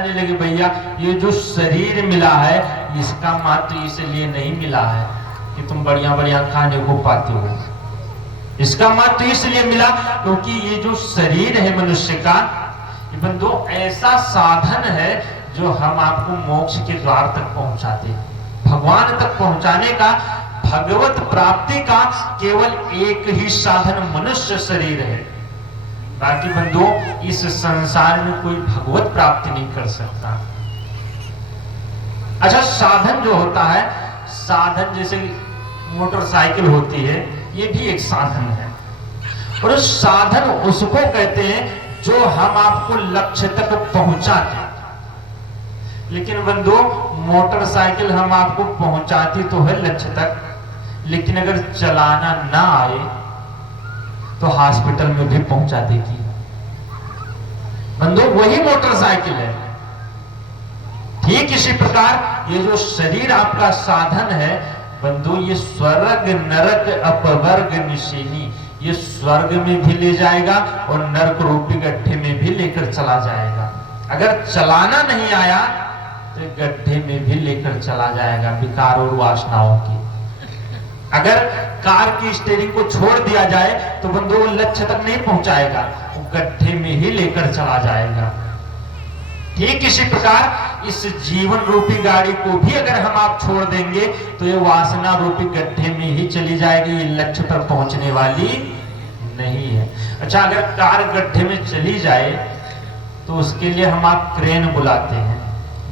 समझाने लगे, भैया ये जो शरीर मिला है इसका महत्व इसलिए नहीं मिला है कि तुम बढ़िया बढ़िया खाने को पाते हो। इसका महत्व इसलिए मिला क्योंकि ये जो शरीर है मनुष्य का, ये बंधु ऐसा साधन है जो हम आपको मोक्ष के द्वार तक पहुंचाते, भगवान तक पहुंचाने का, भगवत प्राप्ति का केवल एक ही साधन मनुष्य शरीर है। बाकी बंधु इस संसार में कोई भगवत प्राप्ति नहीं कर सकता। अच्छा, साधन जो होता है, साधन जैसे मोटरसाइकिल होती है, ये भी एक साधन है। और उस साधन उसको कहते हैं जो हम आपको लक्ष्य तक पहुंचाते। लेकिन बंधु मोटरसाइकिल हम आपको पहुंचाती तो है लक्ष्य तक, लेकिन अगर चलाना ना आए तो हॉस्पिटल में भी पहुंचा देगी। बंधु वही मोटरसाइकिल है। ठीक इसी प्रकार ये जो शरीर आपका साधन है बंधु, ये स्वर्ग नरक अपवर्ग निशीनी, ये स्वर्ग में भी ले जाएगा और नरक रूपी गड्ढे में भी लेकर चला जाएगा। अगर चलाना नहीं आया तो गड्ढे में भी लेकर चला जाएगा विकार और वासनाओं की। अगर कार की स्टीयरिंग को छोड़ दिया जाए तो बंधु वो लक्ष्य तक नहीं पहुंचाएगा, वो गड्ढे में ही लेकर चला जाएगा। ठीक इसी प्रकार इस जीवन रूपी गाड़ी को भी अगर हम आप छोड़ देंगे तो ये वासना रूपी गड्ढे में ही चली जाएगी, ये लक्ष्य पर पहुंचने वाली नहीं है। अच्छा, अगर कार गड्ढे में चली जाए तो उसके लिए हम आप क्रेन बुलाते हैं,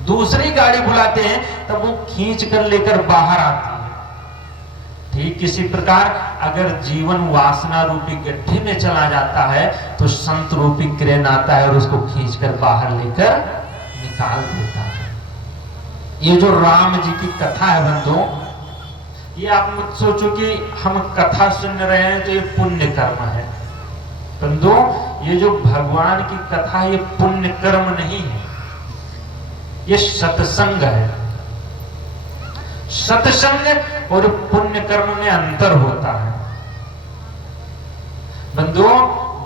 दूसरी गाड़ी बुलाते हैं, तब वो खींच कर लेकर बाहर आती है। ठीक इसी प्रकार अगर जीवन वासना रूपी गड्ढे में चला जाता है तो संत रूपी क्रेन आता है और उसको खींचकर बाहर लेकर निकाल देता है। ये जो राम जी की कथा है बंधु, ये आप मत सोचो कि हम कथा सुन रहे हैं तो ये पुण्य कर्म है। बंधु ये जो भगवान की कथा, ये पुण्य कर्म नहीं है, ये सत्संग है। सत्संग और पुण्य कर्म में अंतर होता है बंधु।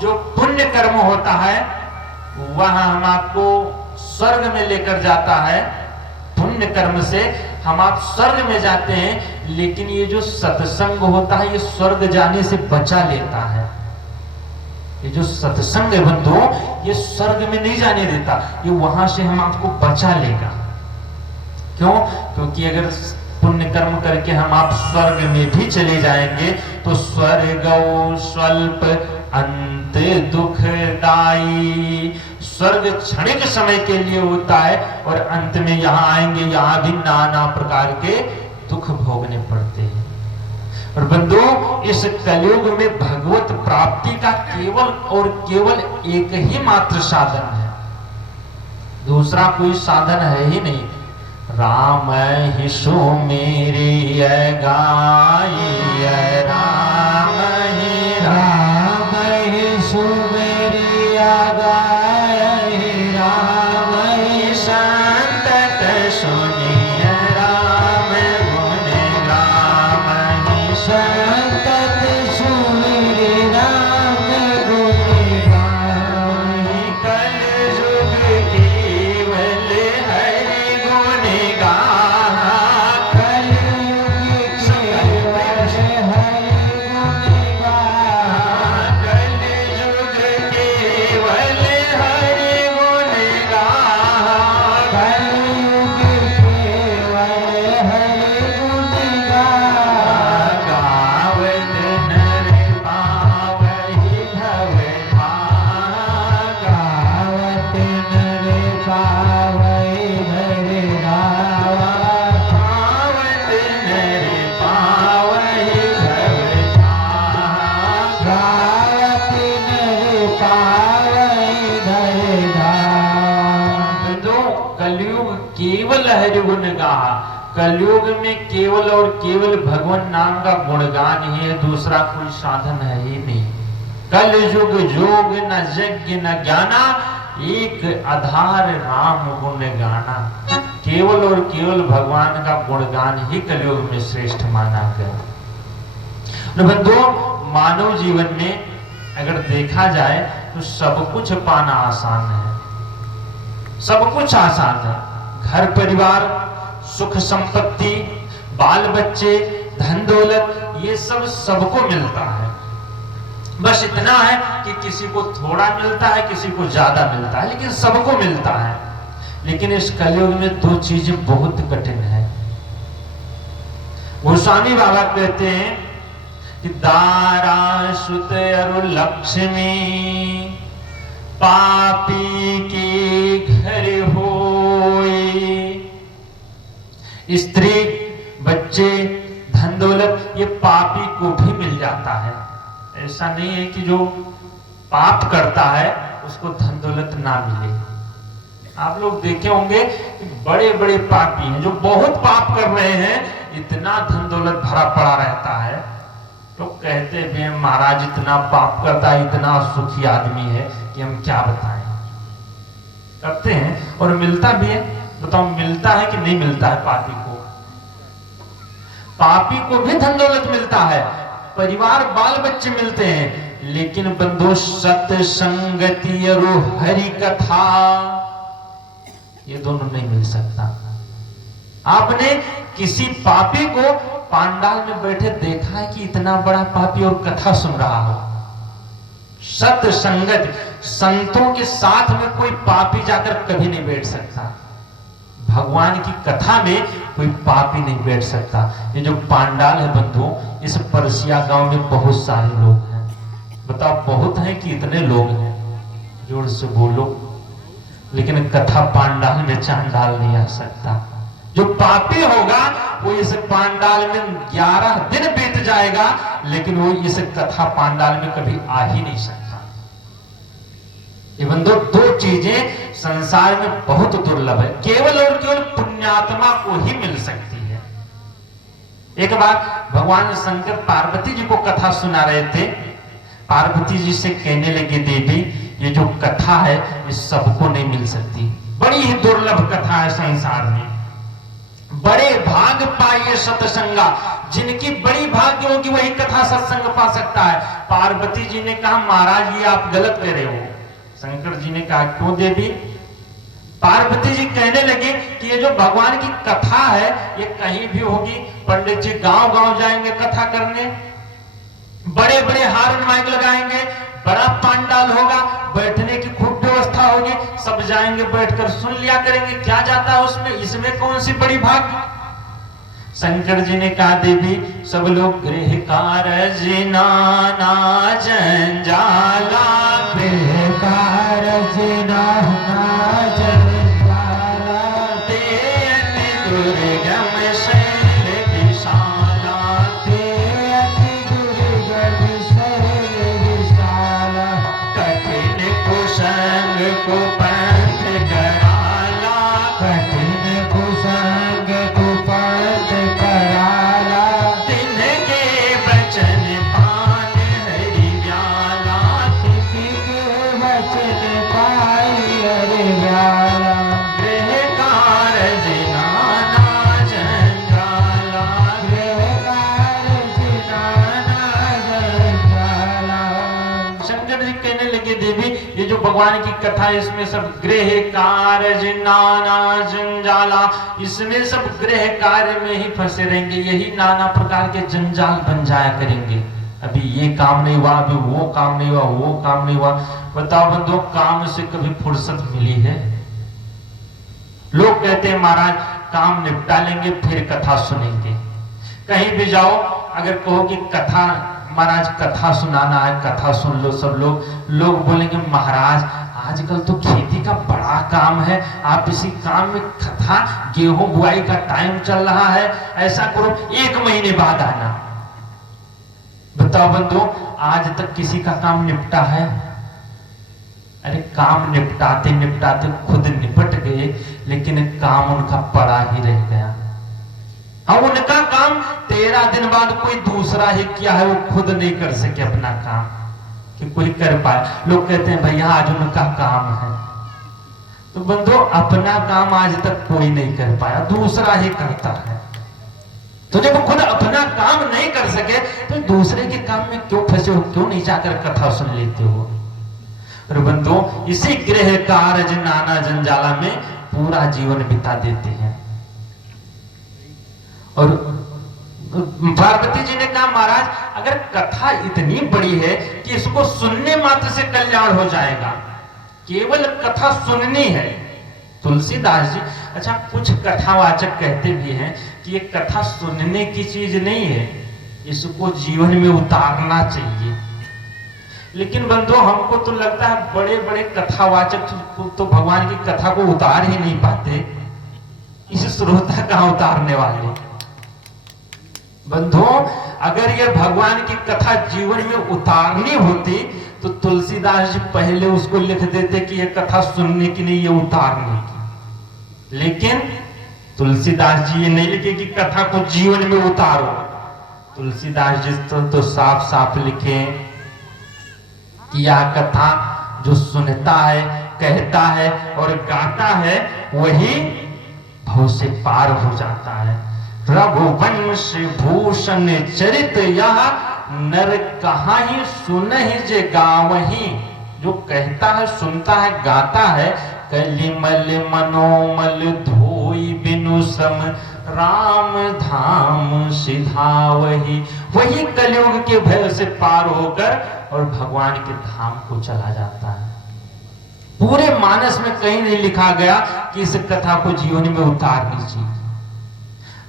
जो पुण्य कर्म होता है वह हम आपको स्वर्ग में लेकर जाता है, पुण्य कर्म से हम आप स्वर्ग में जाते हैं। लेकिन ये जो सत्संग होता है ये स्वर्ग जाने से बचा लेता है। ये जो सत्संग है बंधु, ये स्वर्ग में नहीं जाने देता, ये वहां से हम आपको बचा लेगा। क्यों? क्योंकि अगर पुण्य कर्म करके हम आप स्वर्ग में भी चले जाएंगे तो स्वर्ग स्वल्प अंत दुखदाई, स्वर्ग क्षणिक समय के लिए होता है और अंत में यहाँ आएंगे, यहाँ भी नाना प्रकार के दुख भोगने पड़ते हैं। और बंधु इस कलयुग में भगवत प्राप्ति का केवल और केवल एक ही मात्र साधन है, दूसरा कोई साधन है ही नहीं। राम ही सो मेरी गाई, राम ही सो मेरी गाई, राम ही संतत सुनिए राम गुण, राम ही संतत सुनिए राम गुण गाई। कल युग केवल हरि गुण गाहा, कल युग केवल हरि गुण गाहा, कल युग केवल हरि गुण गाहा, कल युग केवल हरि गुण गाहा। गावत नर पावहि भव भागा, गावत नर पावहि भव भागा, गावत नर पावहि भव भागा, गावत नर पावहि भव भागा। बंधु कलयुग केवल हरि गुण गाहा, कलयुग में केवल और केवल भगवान नाम का गुणगान ही है, दूसरा कोई साधन है ही नहीं। कल युग जोग न यज्ञ न ज्ञाना, एक आधार राम गुण गाना। केवल और केवल भगवान का गुणगान ही कलयुग में श्रेष्ठ माना गया। बंधु मानव जीवन में अगर देखा जाए तो सब कुछ पाना आसान है, सब कुछ आसान है, घर परिवार, सुख संपत्ति, बाल बच्चे, धन दौलत, ये सब सबको मिलता है। बस इतना है कि किसी को थोड़ा मिलता है, किसी को ज्यादा मिलता है, लेकिन सबको मिलता है। लेकिन इस कलयुग में दो चीजें बहुत कठिन है। गोस्वामी बाबा कहते हैं कि दारा सुत अरु लक्ष्मी पापी के घर होए। स्त्री, बच्चे, धन दौलत ये पापी को भी मिल जाता है। ऐसा नहीं है कि जो पाप करता है उसको धन दौलत ना मिले। आप लोग देखे होंगे कि बड़े बड़े पापी हैं जो बहुत पाप कर रहे हैं, इतना धन दौलत भरा पड़ा रहता है। तो कहते भी हैं महाराज इतना पाप करता है, इतना सुखी आदमी है कि हम क्या बताएं। करते हैं और मिलता भी है। बताओ मिलता है कि नहीं मिलता है पापी को? पापी को भी धन दौलत मिलता है, परिवार बाल बच्चे मिलते हैं, लेकिन बंधु सत्संगति और हरि कथा ये दोनों नहीं मिल सकता। आपने किसी पापी को पांडाल में बैठे देखा है कि इतना बड़ा पापी और कथा सुन रहा हो? सत्संगत, संतों के साथ में कोई पापी जाकर कभी नहीं बैठ सकता। भगवान की कथा में कोई पापी नहीं बैठ सकता। ये जो पांडाल है बंधुओं, इस परसिया गांव में बहुत सारे लोग हैं। बताओ बहुत हैं कि इतने लोग हैं? जोर से बोलो। लेकिन कथा पांडाल में चांडाल नहीं आ सकता। जो पापी होगा वो इस पांडाल में 11 दिन बीत जाएगा, लेकिन वो इस कथा पांडाल में कभी आ ही नहीं सकता। ये बंधु दो चीजें संसार में बहुत दुर्लभ है, केवल और केवल पुण्यात्मा को ही मिल सकती है। एक बार भगवान शंकर पार्वती जी को कथा सुना रहे थे। पार्वती जी से कहने लगे देवी ये जो कथा है ये सबको नहीं मिल सकती, बड़ी ही दुर्लभ कथा है संसार में। बड़े भाग पाइए सत्संगा, जिनकी बड़ी भाग्य होगी वही कथा सत्संग पा सकता है। पार्वती जी ने कहा महाराज ये आप गलत कह रहे हो। शंकर जी ने कहा क्यों देवी? पार्वती जी कहने लगे कि ये जो भगवान की कथा है ये कहीं भी होगी। पंडित जी गांव गांव जाएंगे कथा करने, बड़े बड़े हार्न माइक लगाएंगे, बड़ा पांडाल होगा, बैठने की खूब व्यवस्था होगी, सब जाएंगे बैठकर सुन लिया करेंगे। क्या जाता है उसमें? इसमें कौन सी बड़ी भाग्य? शंकर जी ने कहा देवी सब लोग गृह कारज नाना जंजाला, गृह कारज नाना जंजाला, ते अति दुर्गम शैल विशाला, ते अति दुर्गम शैल विशाला, कठिन कुसंग को पंथ कराला, कठिन कुसंग को पंथ कराला, तिनके बचन पान हरि व्याला, तिनके बचन पाई हरि व्याला, गृह कारज नाना जंजाला, गृह कारज नाना जंजाला। शंकर जी कहने लगे देवी ये जो भगवान की कथा है इसमें सब गृह कार्य नाना जंजाला, इसमें सब गृह कार्य में ही फंसे रहेंगे, यही नाना प्रकार के जंजाल बन जाया करेंगे। अभी ये काम नहीं हुआ, अभी वो काम नहीं हुआ, वो काम नहीं हुआ। बताओ बंधुओं काम से कभी फुर्सत मिली है? लोग कहते हैं महाराज काम निपटा लेंगे फिर कथा सुनेंगे। कहीं भी जाओ अगर कहो कि कथा महाराज कथा सुनाना है, कथा सुन लो, सब लोग बोलेंगे महाराज आजकल तो खेती का बड़ा काम है, आप इसी काम में कथा, गेहूं बुआई का टाइम चल रहा है, ऐसा करो 1 महीने बाद आना। बताओ बंधु आज तक किसी का काम निपटा है? अरे काम निपटाते निपटाते खुद निपट गए, लेकिन काम उनका पड़ा ही रह गया। अब उनका काम 13 दिन बाद कोई दूसरा ही किया है, वो खुद नहीं कर सके अपना काम कि कोई कर पाए। लोग कहते हैं भैया आज उनका काम है, तो बंधु अपना काम आज तक कोई नहीं कर पाया, दूसरा ही करता है। तो जब खुद अपना काम नहीं कर सके तो दूसरे के काम में क्यों फंसे हो? क्यों नहीं जाकर कथा सुन लेते हो? और बंधु इसी गृह कार्य नाना जंजाला में पूरा जीवन बिता देते हैं। और पार्वती जी ने कहा महाराज अगर कथा इतनी बड़ी है कि इसको सुनने मात्र से कल्याण हो जाएगा, केवल कथा सुननी है। तुलसीदास जी, अच्छा कुछ कथावाचक कहते भी हैं कि ये कथा सुनने की चीज नहीं है, इसको जीवन में उतारना चाहिए। लेकिन बंधु हमको तो लगता है बड़े बड़े कथावाचक तो भगवान की कथा को उतार ही नहीं पाते, इस श्रोता कहां उतारने वाले। बंधु अगर ये भगवान की कथा जीवन में उतारनी होती तो तुलसीदास जी पहले उसको लिख देते कि ये कथा सुनने की नहीं, ये उतारने की। लेकिन तुलसीदास जी ये नहीं लिखे कि कथा को जीवन में उतारो। तुलसीदास जी तो साफ साफ लिखे कि यह कथा जो सुनता है, कहता है और गाता है वही भव से पार हो जाता है। रघुवंश भूषण चरित यह नर कहाँ ही सुनहि जे गावहीं। जो कहता है, सुनता है, गाता है, कलिमल मनोमल धोई बिनु श्रम राम धाम सिधावही, वही कलयुग के भय से पार होकर और भगवान के धाम को चला जाता है। पूरे मानस में कहीं नहीं लिखा गया कि इस कथा को जीवन में उतार लीजिए।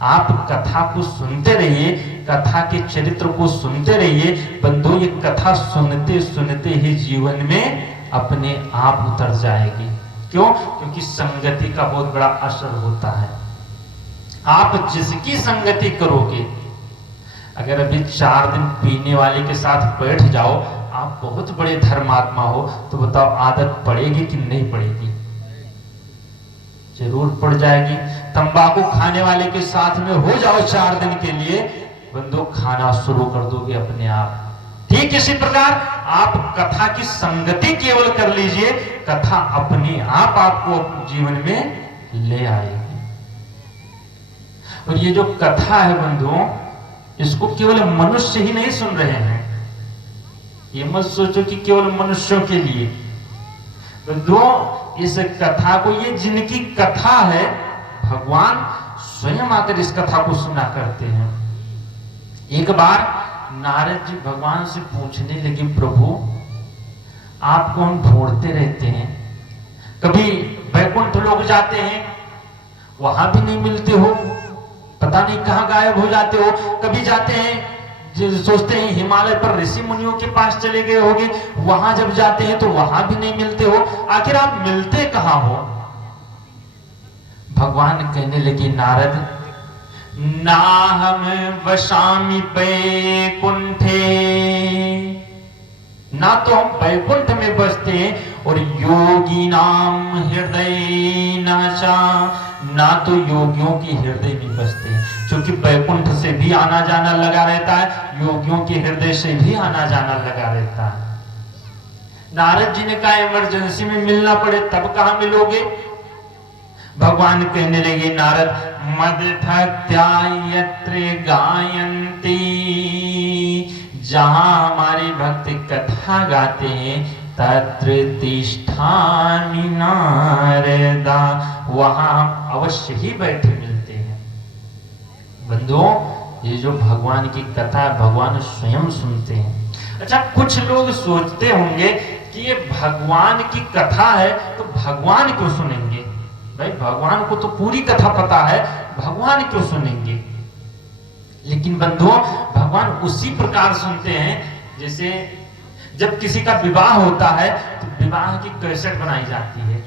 आप कथा को सुनते रहिए, कथा के चरित्र को सुनते रहिए। बंधु ये कथा सुनते सुनते ही जीवन में अपने आप उतर जाएगी। क्यों? क्योंकि संगति का बहुत बड़ा असर होता है। आप जिसकी संगति करोगे, अगर अभी 4 दिन पीने वाले के साथ बैठ जाओ, आप बहुत बड़े धर्मात्मा हो, तो बताओ आदत पड़ेगी कि नहीं पड़ेगी? जरूर पड़ जाएगी। तंबाकू खाने वाले के साथ में हो जाओ 4 दिन के लिए, बंदो खाना शुरू कर दोगे अपने आप। ठीक इसी प्रकार आप कथा की संगति केवल कर लीजिए, कथा अपने आप आपको जीवन में ले आएगी। और ये जो कथा है बंधुओं, इसको केवल मनुष्य ही नहीं सुन रहे हैं। ये मत सोचो कि केवल मनुष्यों के लिए। बंधुओं इस कथा को, ये जिनकी कथा है, भगवान स्वयं आकर इस कथा को सुना करते हैं। एक बार नारद जी भगवान से पूछने लगे, प्रभु आपको हम ढूंढते रहते हैं, कभी वैकुंठ लोग जाते हैं वहां भी नहीं मिलते हो, पता नहीं कहां गायब हो जाते हो। कभी जाते हैं, सोचते हैं हिमालय पर ऋषि मुनियों के पास चले गए होगे, वहां जब जाते हैं तो वहां भी नहीं मिलते हो, आखिर आप मिलते कहां हो? भगवान कहने लगे, नारद ना हम वशामि वैकुंठे, ना तो हम वैकुंठ में बसते हैं और योगी नाम हृदय नाचा, ना तो योगियों की हृदय में बसते हैं। क्योंकि वैकुंठ से भी आना जाना लगा रहता है, योगियों के हृदय से भी आना जाना लगा रहता है। नारद जी ने कहा इमरजेंसी में मिलना पड़े तब कहां मिलोगे? भगवान कहने लगे, नारद मद भक्त्या यत्र गायन्ति, जहां हमारे भक्त कथा गाते हैं, तत्र तिष्ठामि नारदा, वहां हम अवश्य ही बैठे मिलते हैं। बंधुओं ये जो भगवान की कथा है, भगवान स्वयं सुनते हैं। अच्छा कुछ लोग सोचते होंगे कि ये भगवान की कथा है तो भगवान क्यों सुनेंगे? भाई भगवान को तो पूरी कथा पता है, भगवान क्यों सुनेंगे? लेकिन बंधुओं भगवान उसी प्रकार सुनते हैं जैसे जब किसी का विवाह होता है तो विवाह की कैसेट बनाई जाती है।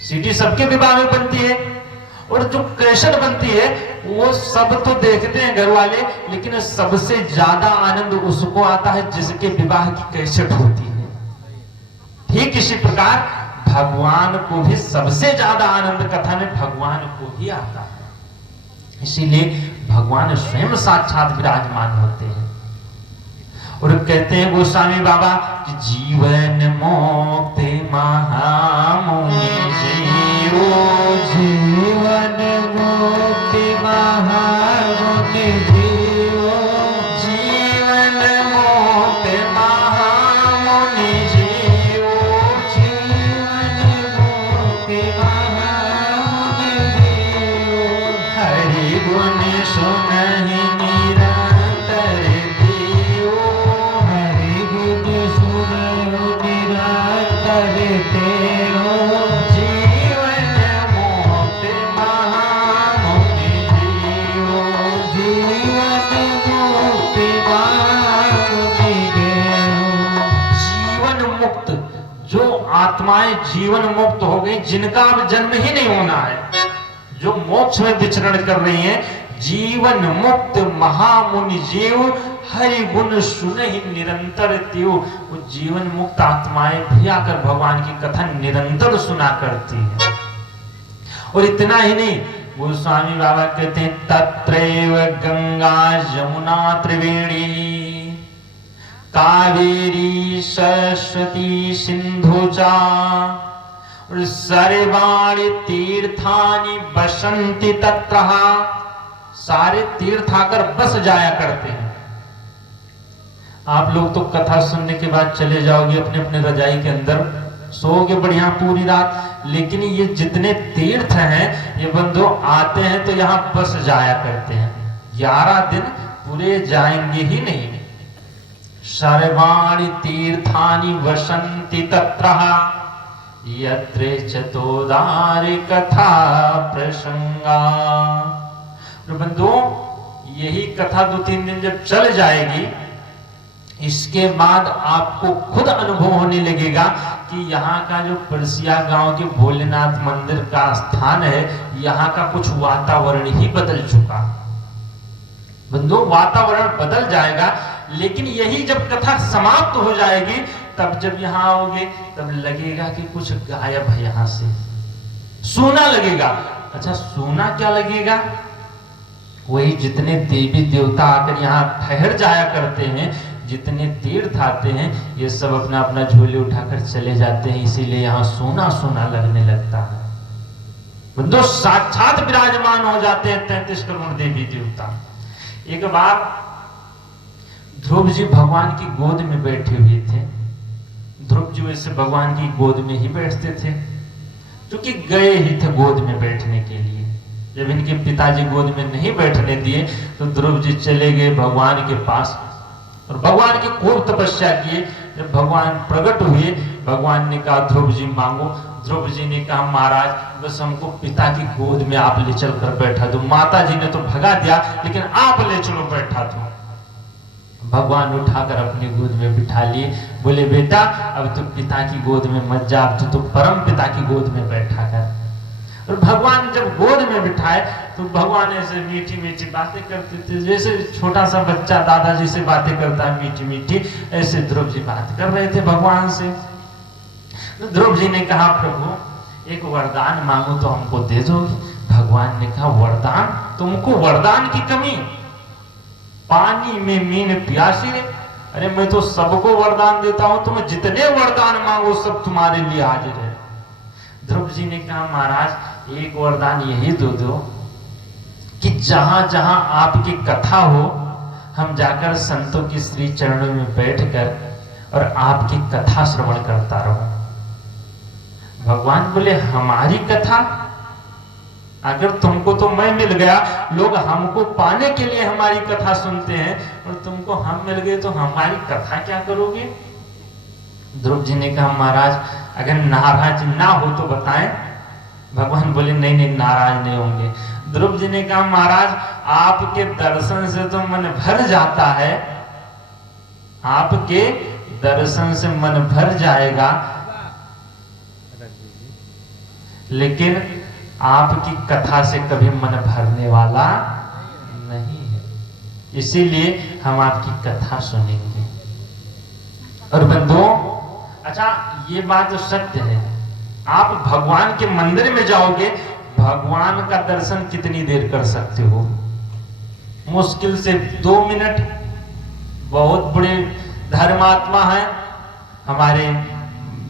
सीडी सबके विवाह में बनती है और जो कैसेट बनती है वो सब तो देखते हैं घर वाले, लेकिन सबसे ज्यादा आनंद उसको आता है जिसके विवाह की कैसेट होती है। ठीक इसी प्रकार भगवान को भी सबसे ज्यादा आनंद कथा में भगवान को ही आता है। इसीलिए भगवान स्वयं साक्षात विराजमान होते हैं। और कहते हैं गोस्वामी बाबा कि जीवन मोक्ति महामुनि जीवो, जीवन मोक्ति महामुनि जीवो, जीवन मोक्ति महामुनि जीवो, तेरो जीवन मुक्त महामुनि जीव, जीवन मुक्ति महामुनि गेरो। जीवन मुक्त, जो आत्माएं जीवन मुक्त हो गई, जिनका अब जन्म ही नहीं होना है, जो मोक्ष में विचरण कर रही हैं, जीवन मुक्त महामुनि जीव हरि गुण सुन ही निरंतर त्यों। वो जीवन मुक्त आत्माएं भी आकर भगवान की कथा निरंतर सुना करती है। और इतना ही नहीं, गोस्वामी बाबा कहते हैं तत्रैव गंगा यमुना त्रिवेणी कावेरी सरस्वती सिंधु चा सर्वाणि तीर्थानि बसंति तत्रः। सारे तीर्थ आकर बस जाया करते हैं। आप लोग तो कथा सुनने के बाद चले जाओगे अपने अपने रजाई के अंदर, सोओगे बढ़िया पूरी रात, लेकिन ये जितने तीर्थ हैं ये बंधु आते हैं तो यहाँ बस जाया करते हैं। 11 दिन पूरे जाएंगे ही नहीं। सर्वाणि तीर्थानि वसन्ति तत्रः यत्र चतोदारि कथा प्रसंगा। बंधु यही कथा 2-3 दिन जब चल जाएगी, इसके बाद आपको खुद अनुभव होने लगेगा कि यहाँ का जो परसिया गांव के भोलेनाथ मंदिर का स्थान है, यहाँ का कुछ वातावरण ही बदल चुका। बंधु वातावरण बदल जाएगा, लेकिन यही जब कथा समाप्त हो जाएगी, तब जब यहाँ आओगे तब लगेगा कि कुछ गायब है, यहाँ से सूना लगेगा। अच्छा सूना क्या लगेगा? वही जितने देवी देवता आकर यहाँ ठहर जाया करते हैं, जितने तीर्थ आते हैं, ये सब अपना अपना झोले उठाकर चले जाते हैं, इसीलिए यहाँ सोना सोना लगने लगता है। बंधु साक्षात विराजमान हो जाते हैं 33 करोड़ देवी देवता। एक बार ध्रुव जी भगवान की गोद में बैठे हुए थे। ध्रुव जी वैसे भगवान की गोद में ही बैठते थे, क्योंकि गए ही थे गोद में बैठने के लिए। जब इनके पिताजी गोद में नहीं बैठने दिए तो ध्रुव जी चले गए भगवान के पास और भगवान की खूब तपस्या किए। जब भगवान प्रकट हुए, भगवान ने कहा ध्रुव जी मांगो। ध्रुव जी ने कहा महाराज बस हमको पिता की गोद में आप ले चल कर बैठा दो। माता जी ने तो भगा दिया, लेकिन आप ले चलो बैठा दो। भगवान उठाकर अपनी गोद में बिठा लिए। बोले बेटा अब तू पिता की गोद में मत जा, अब तो परम पिता की गोद में बैठा कर। और भगवान जब गोद में बिठाए तो भगवान ऐसे मीठी मीठी बातें करते थे, जैसे छोटा सा बच्चा दादाजी से बातें करता है मीठी मीठी, ऐसे ध्रुव जी बात कर रहे थे भगवान से। तो ध्रुव जी ने कहा प्रभु एक वरदान मांगो तो हमको दे दोगे? भगवान ने कहा वरदान? तुमको वरदान की कमी? पानी में मीन प्यासी रे। अरे मैं तो सबको वरदान देता हूं, तुम्हें जितने वरदान मांगो सब तुम्हारे लिए हाजिर है। ध्रुव जी ने कहा महाराज एक वरदान यही दो कि जहां जहां आपकी कथा हो हम जाकर संतों की श्री चरणों में बैठकर और आपकी कथा श्रवण करता रहूं। भगवान बोले हमारी कथा? अगर तुमको तो मैं मिल गया, लोग हमको पाने के लिए हमारी कथा सुनते हैं, और तुमको हम मिल गए तो हमारी कथा क्या करोगे? ध्रुव जी ने कहा महाराज अगर नाराज ना हो तो बताएं। भगवान बोले नहीं नहीं नाराज नहीं होंगे। ध्रुव जी ने कहा महाराज आपके दर्शन से तो मन भर जाता है, आपके दर्शन से मन भर जाएगा, लेकिन आपकी कथा से कभी मन भरने वाला नहीं है, इसीलिए हम आपकी कथा सुनेंगे। और बंधुओं अच्छा ये बात तो सत्य है, आप भगवान के मंदिर में जाओगे, भगवान का दर्शन कितनी देर कर सकते हो? मुश्किल से 2 मिनट। बहुत बड़े धर्मात्मा है हमारे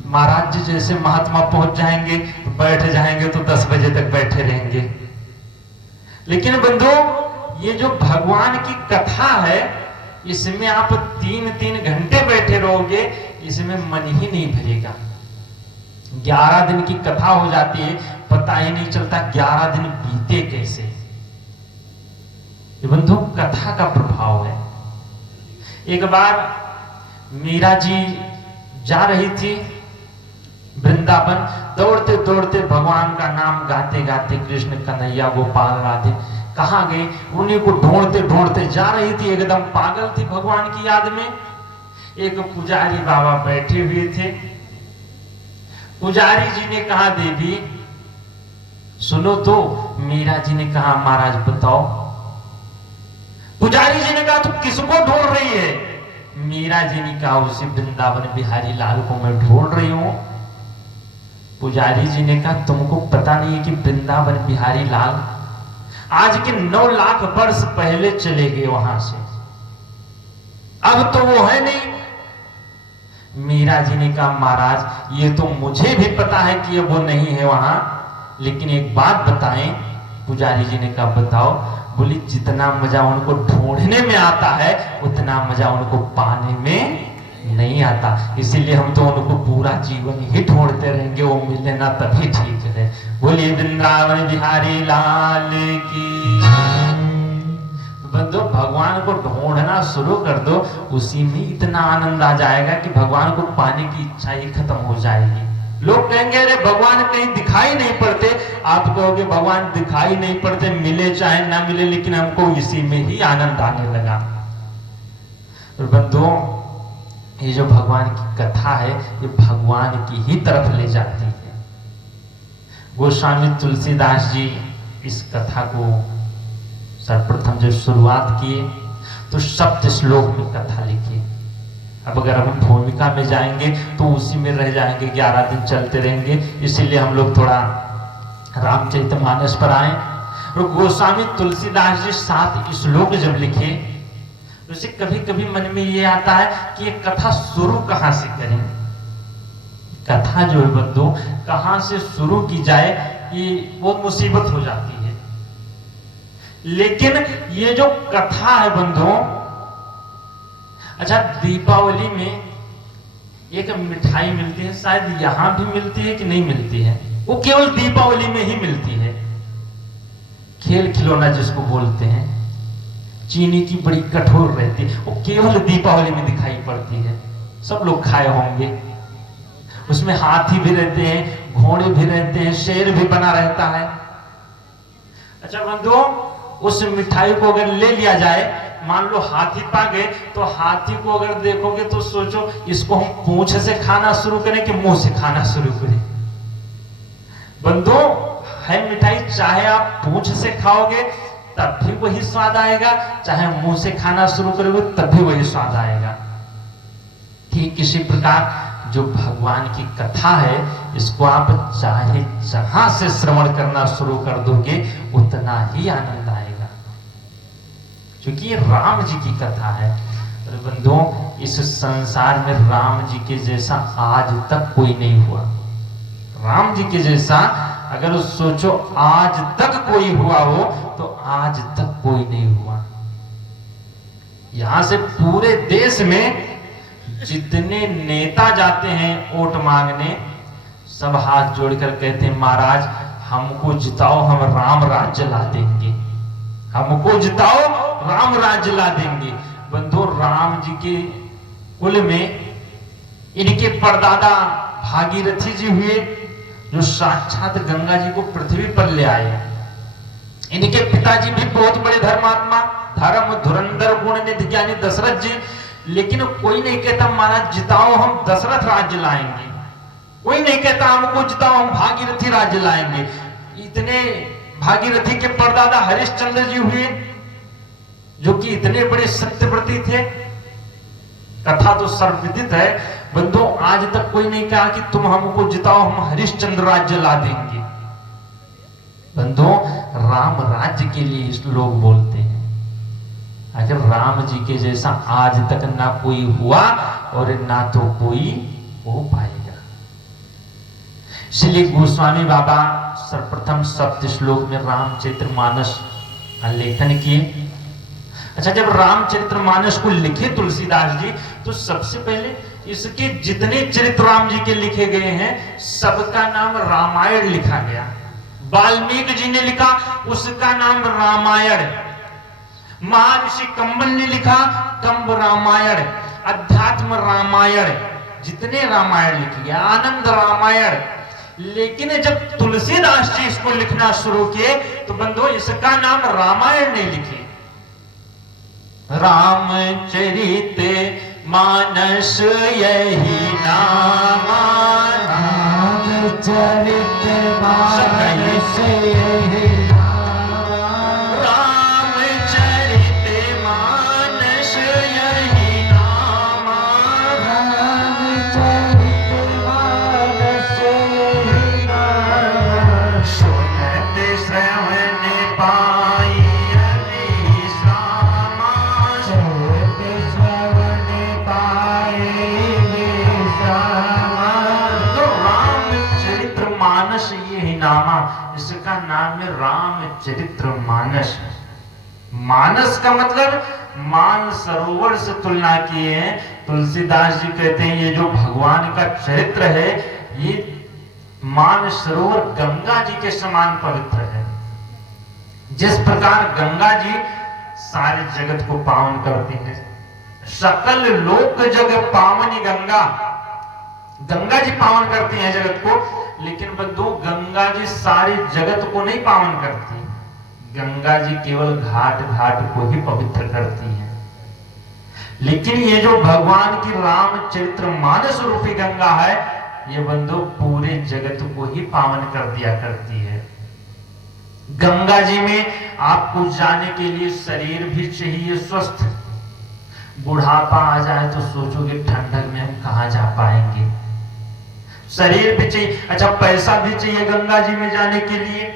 महाराज जी जैसे महात्मा पहुंच जाएंगे, बैठ जाएंगे तो 10 बजे तक बैठे रहेंगे। लेकिन बंधु ये जो भगवान की कथा है, इसमें आप 3-3 घंटे बैठे रहोगे, इसमें मन ही नहीं भरेगा। 11 दिन की कथा हो जाती है, पता ही नहीं चलता 11 दिन बीते कैसे। ये बंधु कथा का प्रभाव है। एक बार मीरा जी जा रही थी वृंदावन, दौड़ते दौड़ते भगवान का नाम गाते गाते कृष्ण कन्हैया गोपाल राधे कहाँ गए, उन्हीं को ढूंढते ढूंढते जा रही थी, एकदम पागल थी भगवान की याद में। एक पुजारी बाबा बैठे हुए थे। पुजारी जी ने कहा देवी सुनो तो। मीरा जी ने कहा महाराज बताओ। पुजारी जी ने कहा तू किसको ढूंढ रही है? मीरा जी ने कहा उसी वृंदावन बिहारी लाल को मैं ढूंढ रही हूं। पुजारी जी ने कहा तुमको पता नहीं है कि वृंदावन बिहारी लाल आज के 9 लाख वर्ष पहले चले गए वहां से, अब तो वो है नहीं। मीरा जी ने कहा महाराज ये तो मुझे भी पता है कि वो नहीं है वहां, लेकिन एक बात बताएं। पुजारी जी ने कहा बताओ। बोली जितना मजा उनको ढूंढने में आता है उतना मजा उनको पाने में नहीं आता, इसीलिए हम तो उनको पूरा जीवन ही ढूंढते रहेंगे, वो मिले ना तभी ठीक है। बोलिए वृंदावन बिहारी लाल की। बंदो भगवान को ढूंढना शुरू कर दो, उसी में इतना आनंद आ जाएगा कि भगवान को पाने की इच्छा ही खत्म हो जाएगी। लोग कहेंगे अरे भगवान कहीं दिखाई नहीं पड़ते, आप कहोगे भगवान दिखाई नहीं पड़ते, मिले चाहे ना मिले, लेकिन हमको इसी में ही आनंद आने लगा। और बंधुओं ये जो भगवान की कथा है ये भगवान की ही तरफ ले जाती है। गोस्वामी तुलसीदास जी इस कथा को सर्वप्रथम जब शुरुआत किए तो 7 श्लोक में कथा लिखी। अब अगर हम भूमिका में जाएंगे तो उसी में रह जाएंगे, 11 दिन चलते रहेंगे, इसीलिए हम लोग थोड़ा रामचरितमानस पर आए। और गोस्वामी तुलसीदास जी 7 श्लोक जब लिखे तो उसे कभी कभी मन में ये आता है कि ये कथा शुरू कहां से करें। कथा जो है बंधु कहां से शुरू की जाए ये वो मुसीबत हो जाती है। लेकिन ये जो कथा है बंधुओं, अच्छा दीपावली में एक मिठाई मिलती है, शायद यहां भी मिलती है कि नहीं मिलती है, वो केवल दीपावली में ही मिलती है। खेल खिलौना जिसको बोलते हैं, चीनी की बड़ी कठोर रहती है, वो केवल दीपावली में दिखाई पड़ती है। सब लोग खाए होंगे। उसमें हाथी भी रहते हैं, घोड़े भी रहते हैं, शेर भी बना रहता है। अच्छा बंधुओं उस मिठाई को अगर ले लिया जाए, मान लो हाथी पा गए, तो हाथी को अगर देखोगे तो सोचो इसको हम पूंछ से खाना शुरू करें कि मुंह से खाना शुरू करें। बंधुओं है मिठाई, चाहे आप पूंछ से खाओगे तब भी वही स्वाद आएगा, चाहे मुंह से खाना शुरू करोगे तब भी वही स्वाद आएगा। ठीक इसी प्रकार जो भगवान की कथा है इसको आप चाहे जहां से श्रवण करना शुरू कर दोगे उतना ही आनंद आएगा, क्योंकि ये राम जी की कथा है। बंधुओं इस संसार में राम जी के जैसा आज तक कोई नहीं हुआ। राम जी के जैसा अगर सोचो आज तक कोई हुआ हो तो आज तक कोई नहीं हुआ। यहां से पूरे देश में जितने नेता जाते हैं वोट मांगने, सब हाथ जोड़कर कहते हैं महाराज हमको जिताओ, हम राम राज्य ला देंगे, हमको जिताओ राम राज्य ला देंगे। बंधु राम जी के कुल में इनके परदादा भागीरथी जी हुए जो साक्षात गंगा जी को पृथ्वी पर ले आए। इनके पिताजी भी बहुत बड़े धर्मात्मा, धर्म धुरंधर गुण निधि ज्ञानी दशरथ जी। लेकिन कोई नहीं कहता महाराज जिताओ हम दशरथ राज्य लाएंगे, कोई नहीं कहता हमको जिताओ हम भागीरथी राज्य लाएंगे। इतने भागीरथी के परदादा हरिश्चंद्र जी हुए जो कि इतने बड़े सत्यव्रती थे। कथा तो सर्वविदित है। बंधु आज तक कोई नहीं कहा कि तुम हमको जिताओ हम हरिश्चंद्र राज्य ला देंगे। बंधु राम राज्य के लिए लोग बोलते हैं। अगर राम जी के जैसा आज तक ना कोई हुआ और ना तो कोई हो पाएगा। इसलिए गोस्वामी बाबा सर्वप्रथम 7 श्लोक में रामचरितमानस का लेखन किए। अच्छा जब रामचरितमानस को लिखे तुलसीदास जी तो सबसे पहले इसके जितने चरित्र राम जी के लिखे गए हैं सबका नाम रामायण लिखा गया। वाल्मीकि जी ने लिखा उसका नाम रामायण, महर्षि कंबन ने लिखा कंब रामायण, अध्यात्म रामायण, जितने रामायण लिखे गए, आनंद रामायण, लेकिन जब तुलसीदास जी इसको लिखना शुरू किए तो बंधु इसका नाम रामायण नहीं लिखी, रामचरित मानस यही नाम, रामचरित मानस यही नाम, रामचरित मानस यही नाम, रामचरित मानस यही नाम, सुनत श्रवण पाई विश्राम, सुनत श्रवण पाए विश्राम। तो रामचरित्र मानस यही नामा, इसका नाम है रामचरित्र मानस। मानस का मतलब मान सरोवर से तुलना किए हैं। तुलसीदास जी कहते हैं ये जो भगवान का चरित्र है ये मान सरोवर गंगा जी के समान पवित्र है। जिस प्रकार गंगा जी सारे जगत को पावन करती है, सकल लोक जग पावनी गंगा, गंगा जी पावन करती हैं जगत को, लेकिन बंधु गंगा जी सारे जगत को नहीं पावन करती, गंगा जी केवल घाट घाट को ही पवित्र करती है। लेकिन ये जो भगवान की रामचरित्र मानस रूपी गंगा है ये बंधु पूरे जगत को ही पावन कर दिया करती है। गंगा जी में आपको जाने के लिए शरीर भी चाहिए स्वस्थ। बुढ़ापा आ जाए तो सोचोगे ठंडक में हम कहां जा पाएंगे। शरीर भी चाहिए, अच्छा पैसा भी चाहिए गंगा जी में जाने के लिए,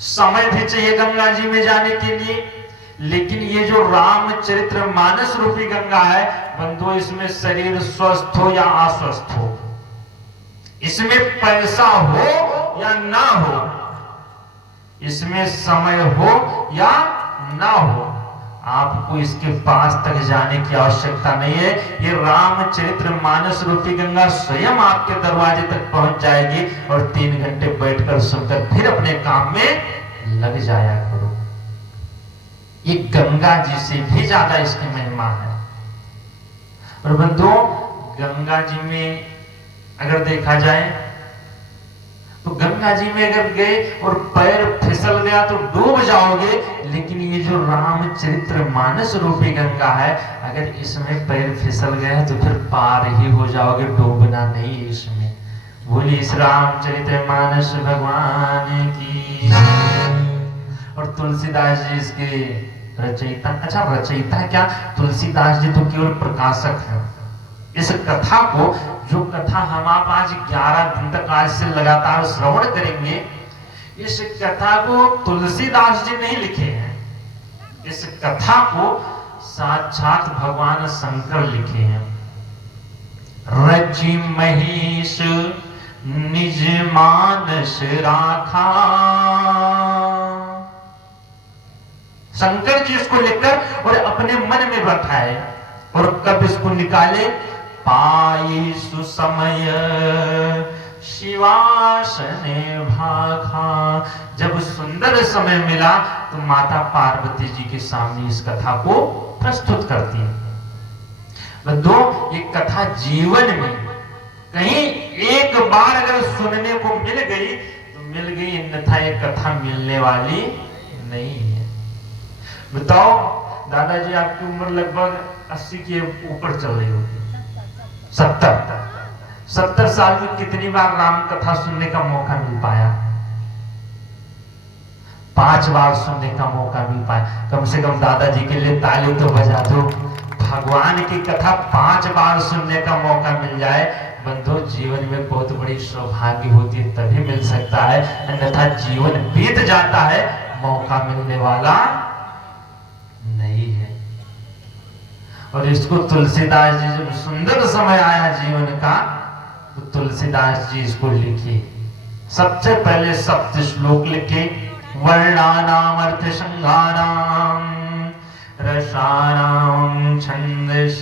समय भी चाहिए गंगा जी में जाने के लिए। लेकिन ये जो रामचरित्र मानस रूपी गंगा है बंधु, इसमें शरीर स्वस्थ हो या अस्वस्थ हो, इसमें पैसा हो या ना हो, इसमें समय हो या ना हो, आपको इसके पास तक जाने की आवश्यकता नहीं है। ये रामचरित्र मानस रूपी गंगा स्वयं आपके दरवाजे तक पहुंच जाएगी और 3 घंटे बैठकर सुनकर फिर अपने काम में लग जाया करो। ये गंगा जी से भी ज्यादा इसकी महिमा है। और बंधुओं गंगा जी में अगर देखा जाए तो गंगा जी में अगर गए और पैर फिसल गया तो डूब जाओगे, लेकिन ये जो रामचरित्र मानस रूपी गंगा है अगर इसमें पैर फिसल गया तो फिर पार ही हो जाओगे, डूबना नहीं है इसमें। बोली इस रामचरित्र मानस भगवान की। और तुलसीदास जी इसके रचयिता, अच्छा रचयिता क्या, तुलसीदास जी तो केवल प्रकाशक है। इस कथा को, जो कथा हम आप आज 11 दिन तक आज से लगातार श्रवण करेंगे, इस कथा को तुलसीदास जी नहीं लिखे हैं, इस कथा को साक्षात भगवान शंकर लिखे हैं। रचि महेश निज मानस राखा, शंकर जी इसको लिखकर और अपने मन में बैठाए और कब इसको निकाले, पाई सुसमय शिवासने भाखा। जब सुंदर समय मिला तो माता पार्वती जी के सामने इस कथा को प्रस्तुत करती है। ये कथा जीवन में कहीं एक बार अगर सुनने को मिल गई तो मिल गई, अन्यथा ये कथा मिलने वाली नहीं है। बताओ दादाजी आपकी उम्र लगभग 80 के ऊपर चल रही होगी, 70 साल में कितनी बार राम कथा सुनने का मौका मिल पाया? 5 बार सुनने का मौका मिल पाया। कम से कम दादाजी के लिए ताली तो बजा दो। भगवान की कथा 5 बार सुनने का मौका मिल जाए बंधु, जीवन में बहुत बड़ी सौभाग्य होती है, तभी मिल सकता है, अन्यथा जीवन बीत जाता है, मौका मिलने वाला नहीं है। और इसको तुलसीदास जी जब सुंदर समय आया जीवन का तो तुलसीदास जी इसको लिखे। सबसे पहले 7 श्लोक लिखे, वर्णानाम अर्थ संज्ञानाम रसानाम छंदसामपि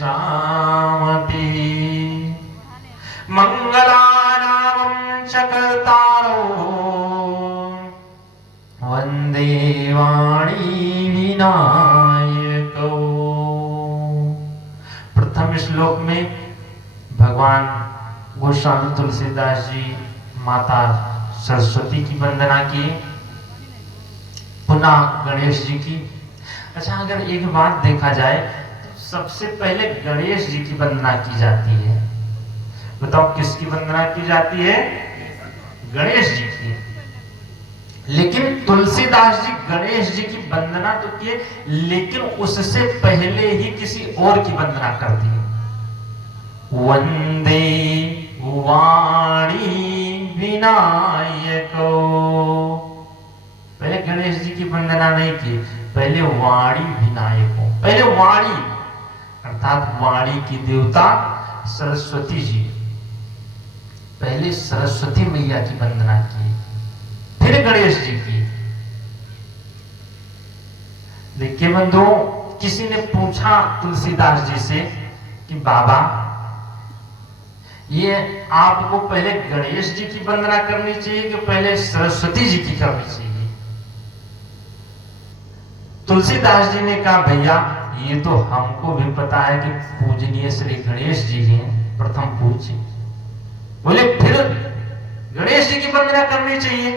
मंगलानाम चकर्तारो वंदे वाणी विनायको। प्रथम श्लोक में भगवान गोस्वामी तुलसीदास जी माता सरस्वती की वंदना की, पुनः गणेश जी की। अच्छा, अगर एक बात देखा जाए तो सबसे पहले गणेश जी की वंदना की जाती है। बताओ किसकी वंदना की जाती है? गणेश जी की। लेकिन तुलसीदास जी गणेश जी की वंदना तो किए, लेकिन उससे पहले ही किसी और की वंदना कर दी। वंदे वाणी विनायको, पहले गणेश जी की वंदना नहीं की, पहले वाणी विनायको, पहले वाणी अर्थात वाणी की देवता सरस्वती जी, पहले सरस्वती मैया की वंदना की, फिर गणेश जी की। देखिए बंधु, किसी ने पूछा तुलसीदास जी से कि बाबा, ये आपको पहले गणेश जी की वंदना करनी चाहिए कि पहले सरस्वती जी की करनी चाहिए? तुलसीदास जी ने कहा, भैया ये तो हमको भी पता है कि पूजनीय श्री गणेश जी हैं प्रथम पूज्य। बोले फिर गणेश जी की वंदना करनी चाहिए।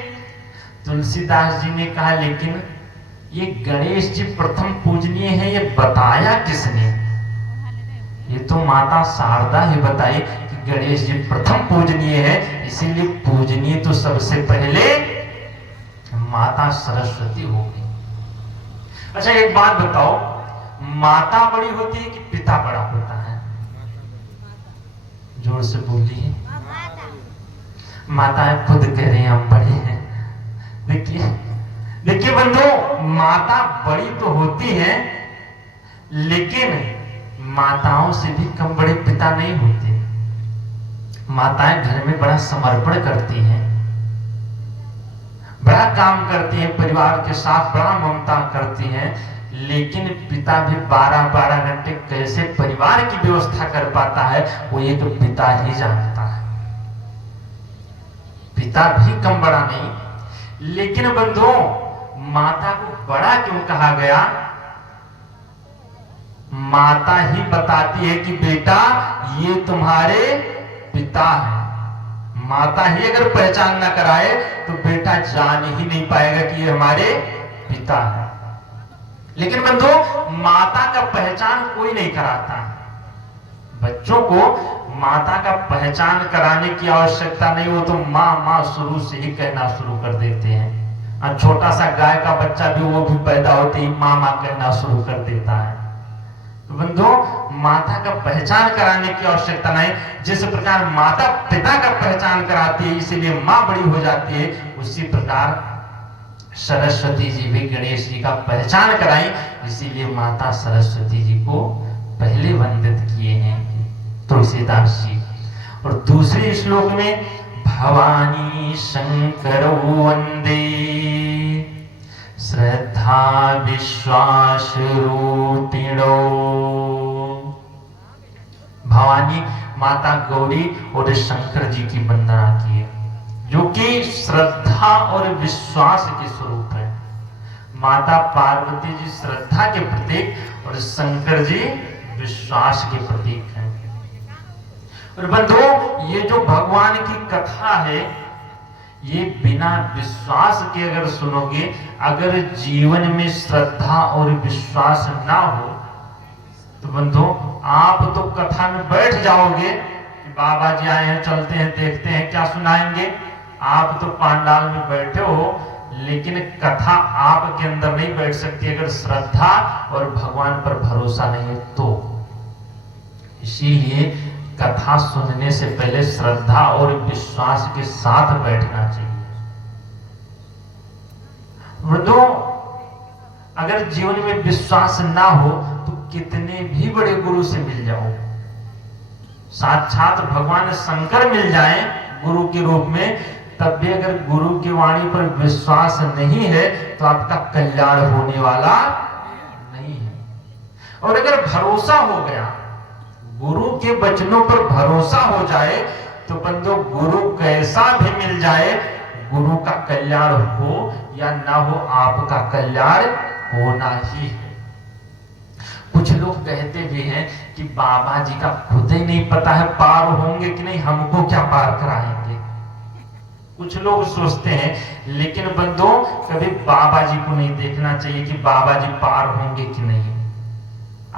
तुलसीदास जी ने कहा, लेकिन ये गणेश जी प्रथम पूजनीय है, ये बताया किसने? ये तो माता शारदा ही बताई कि गणेश जी प्रथम पूजनीय है, इसीलिए पूजनीय तो सबसे पहले माता सरस्वती हो गई। अच्छा, एक बात बताओ, माता बड़ी होती है कि पिता बड़ा होता है? जोर से बोलिए। माता है, खुद कह रहे हैं हम बड़े हैं। देखिए देखिए बंधु, माता बड़ी तो होती है, लेकिन माताओं से भी कम बड़े पिता नहीं होते। माताएं घर में बड़ा समर्पण करती हैं, बड़ा काम करती हैं, परिवार के साथ बड़ा ममता करती हैं, लेकिन पिता भी 12-12 घंटे कैसे परिवार की व्यवस्था कर पाता है, वो एक पिता ही जानता है। पिता भी कम बड़ा नहीं। लेकिन बंधुओं, माता को बड़ा क्यों कहा गया? माता ही बताती है कि बेटा ये तुम्हारे पिता है। माता ही अगर पहचान ना कराए तो बेटा जान ही नहीं पाएगा कि ये हमारे पिता है। लेकिन बंधु, माता का पहचान कोई नहीं कराता। बच्चों को माता का पहचान कराने की आवश्यकता नहीं, वो तो माँ माँ शुरू से ही कहना शुरू कर देते हैं। छोटा सा गाय का बच्चा भी, वो भी पैदा होते ही माँ माँ कहना शुरू कर देता है। तो बंधु, माता का पहचान कराने की आवश्यकता नहीं। जिस प्रकार माता पिता का पहचान कराती है, इसीलिए माँ बड़ी हो जाती है, उसी प्रकार सरस्वती जी भी गणेश जी का पहचान कराई, इसीलिए माता सरस्वती जी को पहले वंदित किए हैं तुलसीदास जी। और दूसरे श्लोक में भवानी शंकर वंदे श्रद्धा विश्वास रूपिणो। भवानी माता गौरी और शंकर जी की वंदना की है, जो कि श्रद्धा और विश्वास के स्वरूप है। माता पार्वती जी श्रद्धा के प्रतीक और शंकर जी विश्वास के प्रतीक हैं। और बंधुओं, ये जो भगवान की कथा है, ये बिना विश्वास के अगर सुनोगे, अगर जीवन में श्रद्धा और विश्वास ना हो, तो बंधुओं आप तो कथा में बैठ जाओगे कि बाबा जी आए हैं, चलते हैं, देखते हैं क्या सुनाएंगे। आप तो पांडाल में बैठे हो, लेकिन कथा आपके अंदर नहीं बैठ सकती अगर श्रद्धा और भगवान पर भरोसा नहीं तो। इसीलिए कथा सुनने से पहले श्रद्धा और विश्वास के साथ बैठना चाहिए। वृद्धों, अगर जीवन में विश्वास ना हो तो कितने भी बड़े गुरु से मिल जाओ, साक्षात भगवान शंकर मिल जाए गुरु के रूप में, तब भी अगर गुरु की वाणी पर विश्वास नहीं है तो आपका कल्याण होने वाला नहीं है। और अगर भरोसा हो गया, गुरु के वचनों पर भरोसा हो जाए, तो बंधु गुरु कैसा भी मिल जाए, गुरु का कल्याण हो या ना हो, आपका कल्याण होना ही है। कुछ लोग कहते भी हैं कि बाबा जी का खुद ही नहीं पता है पार होंगे कि नहीं, हमको क्या पार कराएंगे। कुछ लोग सोचते हैं, लेकिन बंधुओं कभी बाबा जी को नहीं देखना चाहिए कि बाबा जी पार होंगे कि नहीं।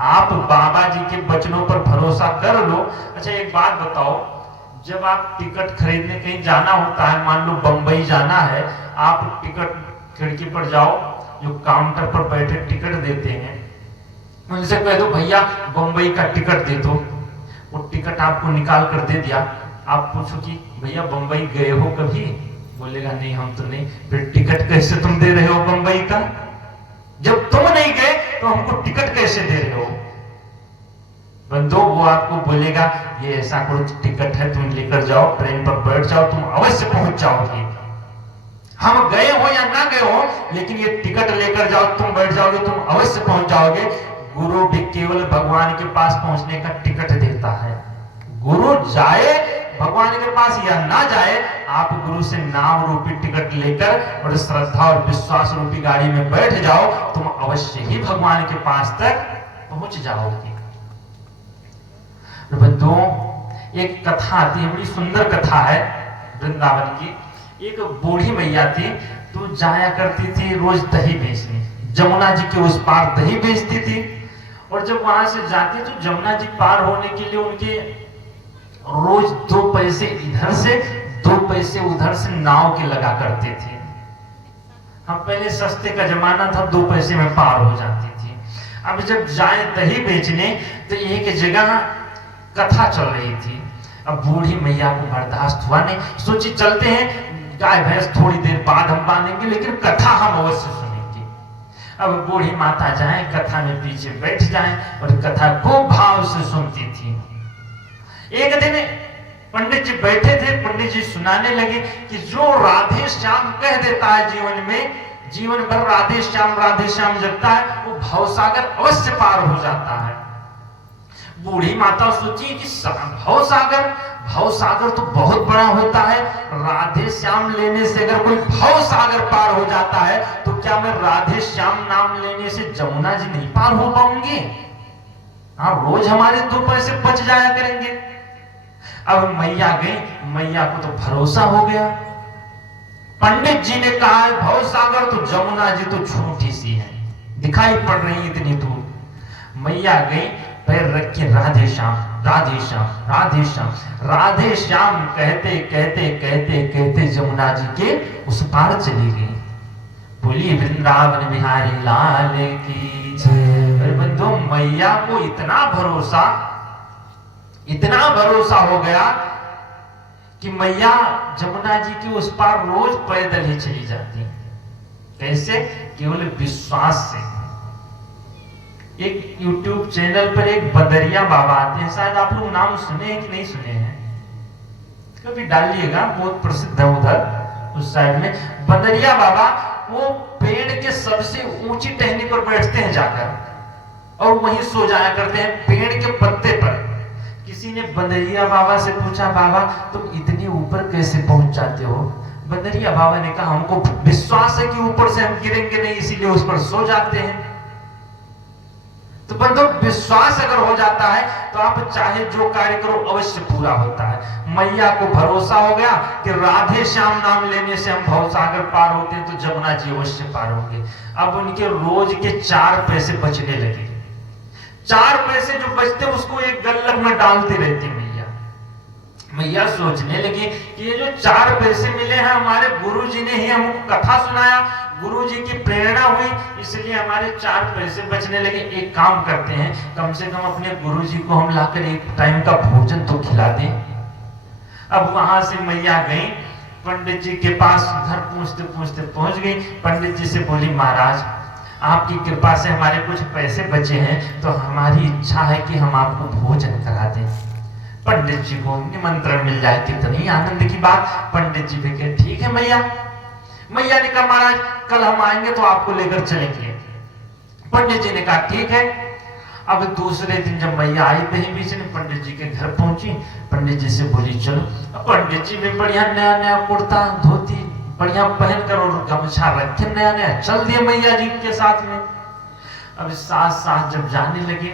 आप बाबा जी के वचनों पर भरोसा कर लो। अच्छा एक बात बताओ, जब आप टिकट खरीदने कहीं जाना होता है, मान लो बंबई जाना है, आप टिकट खिड़की पर जाओ, जो काउंटर पर बैठे टिकट देते हैं उनसे कह दो भैया बंबई का टिकट दे दो, वो टिकट आपको निकाल कर दे दिया। आप पूछो कि भैया बंबई गए हो कभी, बोलेगा नहीं हम तो नहीं। फिर टिकट कैसे तुम दे रहे हो बंबई का? जब तुम नहीं गए तो हमको टिकट कैसे दे रहे हो? बंधु वो आपको बोलेगा ये ऐसा कुछ टिकट है, तुम लेकर जाओ, ट्रेन पर बैठ जाओ, तुम अवश्य पहुंच जाओगे। हम गए हो या ना गए हो, लेकिन ये टिकट लेकर जाओ, तुम बैठ जाओगे, तुम अवश्य पहुंच जाओगे। गुरु भी केवल भगवान के पास पहुंचने का टिकट देता है। गुरु जाए भगवान के पास या ना जाए, आप गुरु से नाम रूपी टिकट लेकर और श्रद्धा और विश्वास रूपी गाड़ी में बैठ जाओ, तुम अवश्य ही भगवान के पास तक पहुंच जाओगे। बंधुओं एक कथा आती है, बड़ी सुंदर कथा है वृंदावन की। एक बूढ़ी मैया थी, तो जाया करती थी रोज दही बेचने, जमुना जी के उस पार दही बेचती थी। और जब वहां से जाती तो जमुना जी पार होने के लिए उनके रोज 2 पैसे इधर से 2 पैसे उधर से नाव के लगा करते थे। हम पहले सस्ते का जमाना था, 2 पैसे में पार हो जाती थी। अब जब जाए दही बेचने तो एक जगह कथा चल रही थी। अब बूढ़ी मैया को बर्दाश्त हुआ नहीं, सोची चलते हैं, गाय भैंस थोड़ी देर बाद हम बांधेंगे, लेकिन कथा हम अवश्य सुनेंगे। अब बूढ़ी माता जाए कथा में पीछे बैठ जाए और कथा खूब भाव से सुनती थी। एक दिन पंडित जी बैठे थे, पंडित जी सुनाने लगे कि जो राधे श्याम कह देता है जीवन में, जीवन भर राधे श्याम जपता है, वो भवसागर अवश्य पार हो जाता है। बूढ़ी माता सोची कि भवसागर तो बहुत बड़ा होता है, राधे श्याम लेने से अगर कोई भवसागर पार हो जाता है तो क्या मैं राधे श्याम नाम लेने से जमुना जी नहीं पार हो पाऊंगी? हाँ, रोज हमारे 2 पैसे बच जाया करेंगे। अब मैया गई, मैया को तो भरोसा हो गया। पंडित जी ने कहा भवसागर तो जमुना जी तो छोटी सी है, दिखाई पड़ रही इतनी दूर। मैया गई, पैर रख के राधे श्याम राधे श्याम राधे श्याम राधे श्याम कहते कहते कहते कहते जमुना जी के उस पार चली गई। बोली वृंदावन बिहारी लाल की जय। अरे बंधु मैया को इतना भरोसा हो गया कि मैया जमुना जी के उस पार रोज पैदल ही चली जाती। कैसे? केवल विश्वास से। एक YouTube चैनल पर एक बदरिया बाबा आते हैं, शायद आप लोग नाम सुने हैं कि नहीं सुने हैं, कभी डालिएगा, बहुत प्रसिद्ध है उधर उस साइड में। बदरिया बाबा वो पेड़ के सबसे ऊंची टहनी पर बैठते हैं जाकर और वहीं सो जाया करते हैं पेड़ के पत्ते पर। किसी ने बदरिया बाबा से पूछा, बाबा तुम इतने ऊपर कैसे पहुंच जाते हो? बदरिया बाबा ने कहा हमको विश्वास है कि ऊपर से हम गिरेंगे नहीं, इसीलिए उस पर सो जाते हैं। तो बंधु विश्वास अगर हो जाता है तो आप चाहे जो कार्य करो अवश्य पूरा होता है। मैया को भरोसा हो गया कि राधे श्याम नाम लेने से हम भवसागर पार होते हैं तो जमुना जी अवश्य पार होंगे। अब उनके रोज के 4 पैसे बचने लगे। 4 पैसे जो बचते उसको एक गल्लक में डालती रहती मैया। मैया सोचने लगी कि ये जो 4 पैसे मिले हैं हमारे गुरु जी ने ही हमको कथा सुनाया, गुरु जी की प्रेरणा हुई, इसलिए हमारे 4 पैसे बचने लगे। एक काम करते हैं, कम से कम अपने गुरु जी को हम लाकर एक टाइम का भोजन तो खिला दें। अब वहां से मैया गई पंडित जी के पास, घर पूछते पूछते पहुंच गई। पंडित जी से बोली महाराज आपकी कृपा से हमारे कुछ पैसे बचे हैं, तो हमारी इच्छा है कि हम आपको भोजन करा दें। पंडित जी को निमंत्रण मिल जाए, कितनी आनंद की बात। पंडित जी भी कहे ठीक है मैया। मैया ने कहा महाराज कल हम आएंगे तो आपको लेकर चलेंगे। पंडित जी ने कहा ठीक है। अब दूसरे दिन जब मैया आई कहीं बीच में पंडित जी के घर पहुंची, पंडित जी से बोली चलो। पंडित जी भी बढ़िया नया नया कुर्ता धोती बढ़िया पहन कर और गमछा रखे नया नया चल दिए मैया जी के साथ में। अब साथ साथ जब जाने लगे,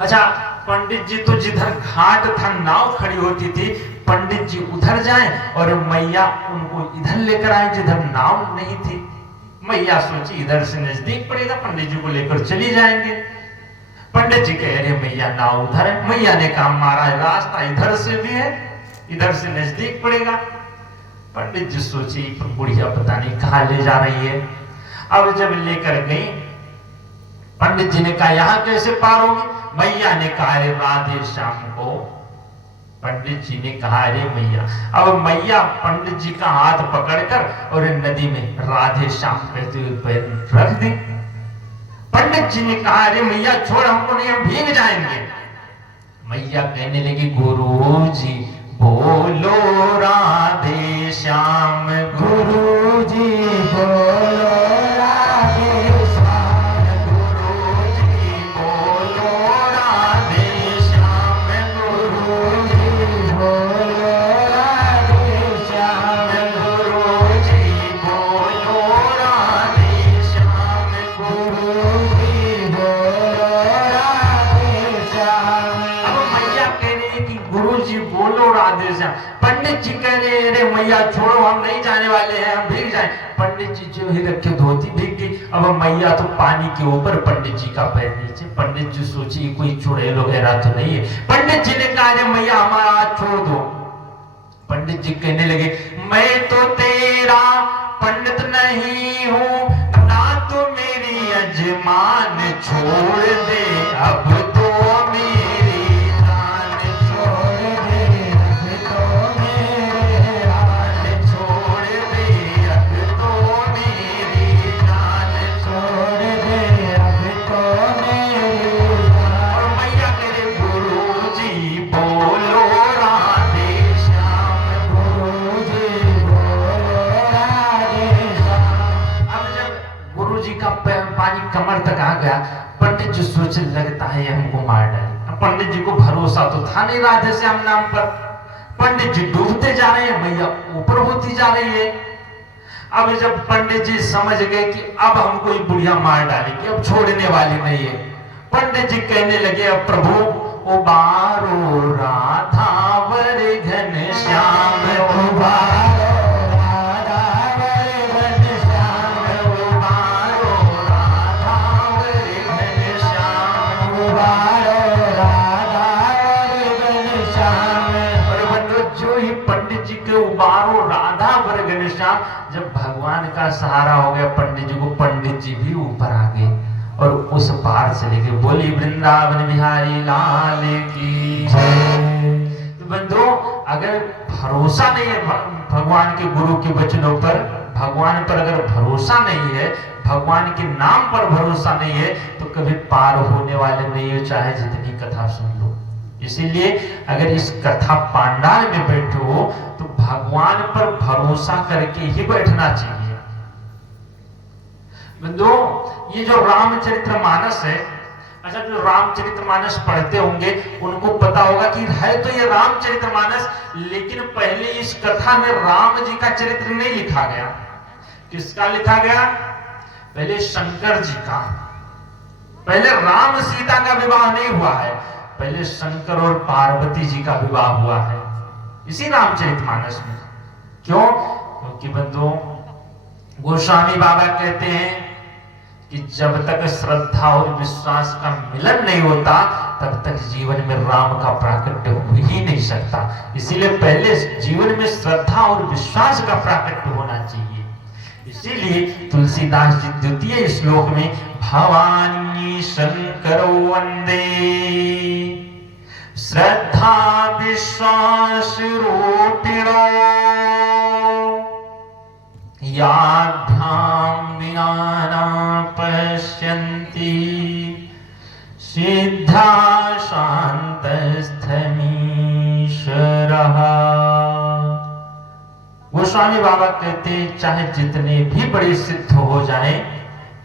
अच्छा पंडित जी तो जिधर घाट था नाव खड़ी होती थी पंडित जी उधर जाएं और मैया उनको इधर लेकर आए जिधर नाव नहीं थी। मैया सोची इधर से नजदीक पड़ेगा, पंडित जी को लेकर चली जाएंगे। पंडित जी कह रहे मैया नाव उधर है। मैया ने कहा महाराज रास्ता इधर से भी है, इधर से नजदीक पड़ेगा। पंडित जी सोची बुढ़िया पता नहीं कहां ले जा रही है। अब जब लेकर गई, पंडित जी ने कहा यहां कैसे पार होगी? मैया ने कहा राधे श्याम को। पंडित जी ने कहा अरे मैया। अब मैया पंडित जी का हाथ पकड़कर और नदी में राधे श्याम कहते हुए पैर रख दी। पंडित जी ने कहा अरे मैया छोड़ हमको नहीं, हम भीग जाएंगे। मैया कहने लगी गुरु जी बोलो राधे श्याम, गुरु जी बोलो राधे श्याम, गुरु जी बोलो राधे श्याम, गुरु जी बोलो राधे श्याम, गुरु जी बोलो राधे श्याम, गुरु जी बोलो राधे श्याम। अब मैया कह रही है कि गुरु जी बोलो राधे श्याम। पंडित जी कह रहे अरे मैया छोड़ो हम नहीं जाने वाले हैं, हम भीग जाएं। पंडित जी जो ही रखे धोती भीग गई। अब मैया तो पानी के ऊपर, पंडित जी का पैर नीचे। पंडित जी सोची कोई चुड़ैल वगैरह तो नहीं है। पंडित जी ने कहा अरे मैया हमारा हाथ छोड़ दो। पंडित जी कहने लगे मैं तो तेरा पंडित नहीं हूँ, ना तो मेरी अजमान छोड़ दे अब तो मेरी जान छोड़ दे, अब तो मेरे हाथ छोड़ दे, अब तो मेरी जान छोड़ दे अब तो मेरी और मैया तेरे गुरु जी बोलो राधे श्याम, गुरु जी बोलो राधे श्याम। अब जब गुरु जी का पानी कमर तक आ गया, पंडित जी सोचने लगता है ये हमको मार डाले। पंडित जी को भरोसा तो था नहीं राधे श्याम नाम पर। पंडित जी डूबते जा रहे हैं, मैया ऊपर होती जा रही है। अब जब पंडित जी समझ गए कि अब हमको ये बुढ़िया मार डालेगी, अब छोड़ने वाली नहीं है, पंडित जी कहने लगे अब प्रभु उबारो राधा वर घन श्याम, उबारो राधा वर घन श्याम, उबारो राधा वर घन श्याम, उबारो राधा वर घन श्याम। और बंधु जो ही पंडित जी के उबारो राधा वर घन श्याम, जब भगवान का सहारा हो गया पंडित जी को, पंडित जी भी ऊपर आ गए और उस पार चले गए। बोली वृंदावन बिहारी लाल की जय। तो बंधु अगर भरोसा नहीं है भगवान के गुरु के वचनों पर, भगवान पर अगर भरोसा नहीं है, भगवान के नाम पर भरोसा नहीं है, तो कभी पार होने वाले नहीं है, चाहे जितनी कथा सुन लो। इसीलिए अगर इस कथा पांडाल में बैठे हो तो भगवान पर भरोसा करके ही बैठना चाहिए। बंधु ये जो रामचरितमानस है, अच्छा जो रामचरितमानस पढ़ते होंगे उनको पता होगा कि है तो ये रामचरितमानस, लेकिन पहले इस कथा में राम जी का चरित्र नहीं लिखा गया। किसका लिखा गया? पहले शंकर जी का। पहले राम सीता का विवाह नहीं हुआ है, पहले शंकर और पार्वती जी का विवाह हुआ है इसी रामचरितमानस में। क्यों? क्योंकि बंधुओं गोस्वामी बाबा कहते हैं कि जब तक श्रद्धा और विश्वास का मिलन नहीं होता तब तक जीवन में राम का प्राकट्य हो ही नहीं सकता। इसीलिए पहले जीवन में श्रद्धा और विश्वास का प्राकट्य होना चाहिए। इसीलिए तुलसीदास जी द्वितीय श्लोक में भवानी शंकरो वंदे श्रद्धा विश्वास रूपिणो याभ्याम विना न पश्यन्ति सिद्धा शान्तस्थमीश्वरः। गोस्वामी बाबा कहते हैं चाहे जितने भी बड़े सिद्ध हो जाए,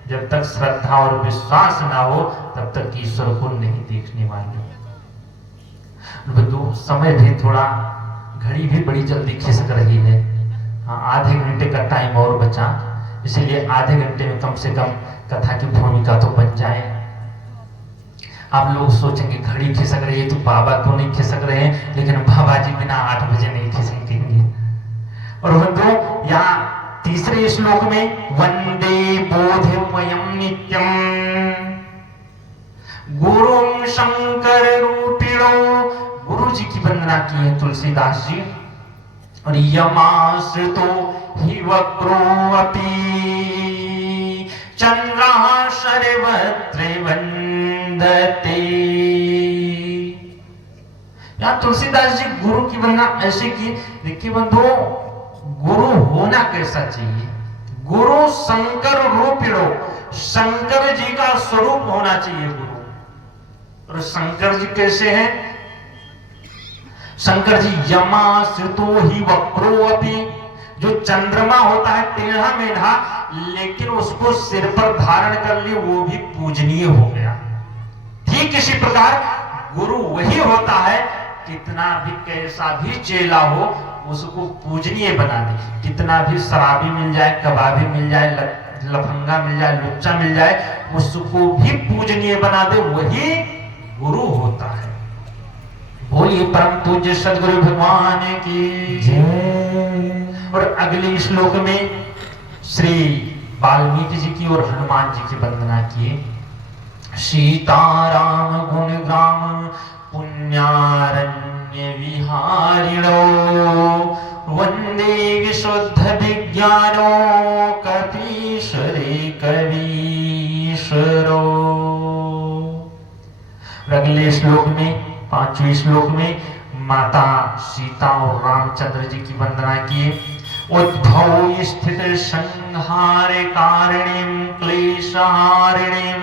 जब तक श्रद्धा और विश्वास ना हो तब तक ईश्वर को नहीं देखने वाले। बंधु समय भी थोड़ा, घड़ी भी बड़ी जल्दी खिसक रही है। आधे घंटे का टाइम और बचा, इसीलिए आधे घंटे में कम से कम कथा की भूमिका तो बन जाए। आप लोग सोचेंगे घड़ी खिसक रही है तो बाबा क्यों नहीं खिसक रहे हैं, लेकिन बाबा जी बिना 8 बजे नहीं खिसकेंगे। और बंधुओं यहाँ तीसरे श्लोक में वंदे बोधमयं नित्यम गुरुं शंकर रूपिणो, गुरु जी की वंदना की है तुलसीदास जी। और यमाश्रितो हि वक्रो अपि चंद्रः सर्वत्र वंदते। यहाँ तुलसीदास जी गुरु की वंदना ऐसे की। देखिए बंधु, गुरु होना कैसा चाहिए? गुरु शंकर रूपिणो, शंकर जी का स्वरूप होना चाहिए गुरु। और शंकर जी कैसे हैं? शंकर जी यमाश्रितो हि वक्रो अपि, जो चंद्रमा होता है टेढ़ा मेढ़ा, लेकिन उसको सिर पर धारण कर लिए वो भी पूजनीय हो गया। ठीक इसी प्रकार गुरु वही होता है, कितना भी कैसा भी चेला हो उसको पूजनीय बना दे। कितना भी शराबी मिल जाए, कबाबी मिल जाए, लफंगा मिल जाए, लुच्चा मिल जाए, उसको भी पूजनीय बना दे, वही गुरु होता है। बोलिए परम पूज्य सदगुरु भगवान की जय। और अगले श्लोक में श्री वाल्मीकि जी की और हनुमान जी की वंदना किए। सीताराम गुणग्राम पुण्यारण्य विहारिणो वंदे विशुद्ध विज्ञानो कपीश्वरे कवीश्वरो। अगले श्लोक में 5वें श्लोक में माता सीता और रामचंद्र जी की वंदना किए। उद्भव स्थित संहार कारिणीं क्लेशहारिणीं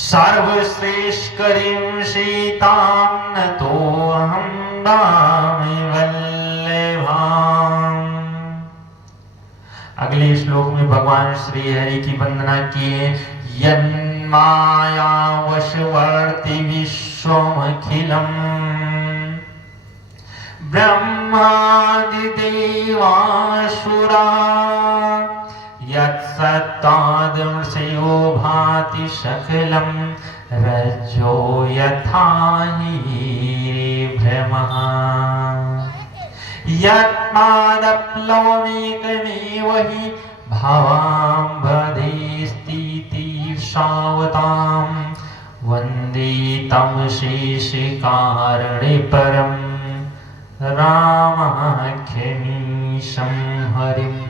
सर्वश्रेष्ठकरीं सीतां नतोऽहं दामि वल्लभाम्। अगले श्लोक में भगवान श्री हरि की वंदना किए। यन्माया वशवर्ति विश्वमखिलम् ब्रह्मादिदेवासुरा यत्सत्तादृशयो भाति सकलं रज्जो यथा हीरेभ्रमः यत्पादप्लवमेकमेव हि भावाम्भदेस्तीतीर्षावतां वन्दे तं शेषकारणे परं रामाख्यमीशं हरिम्।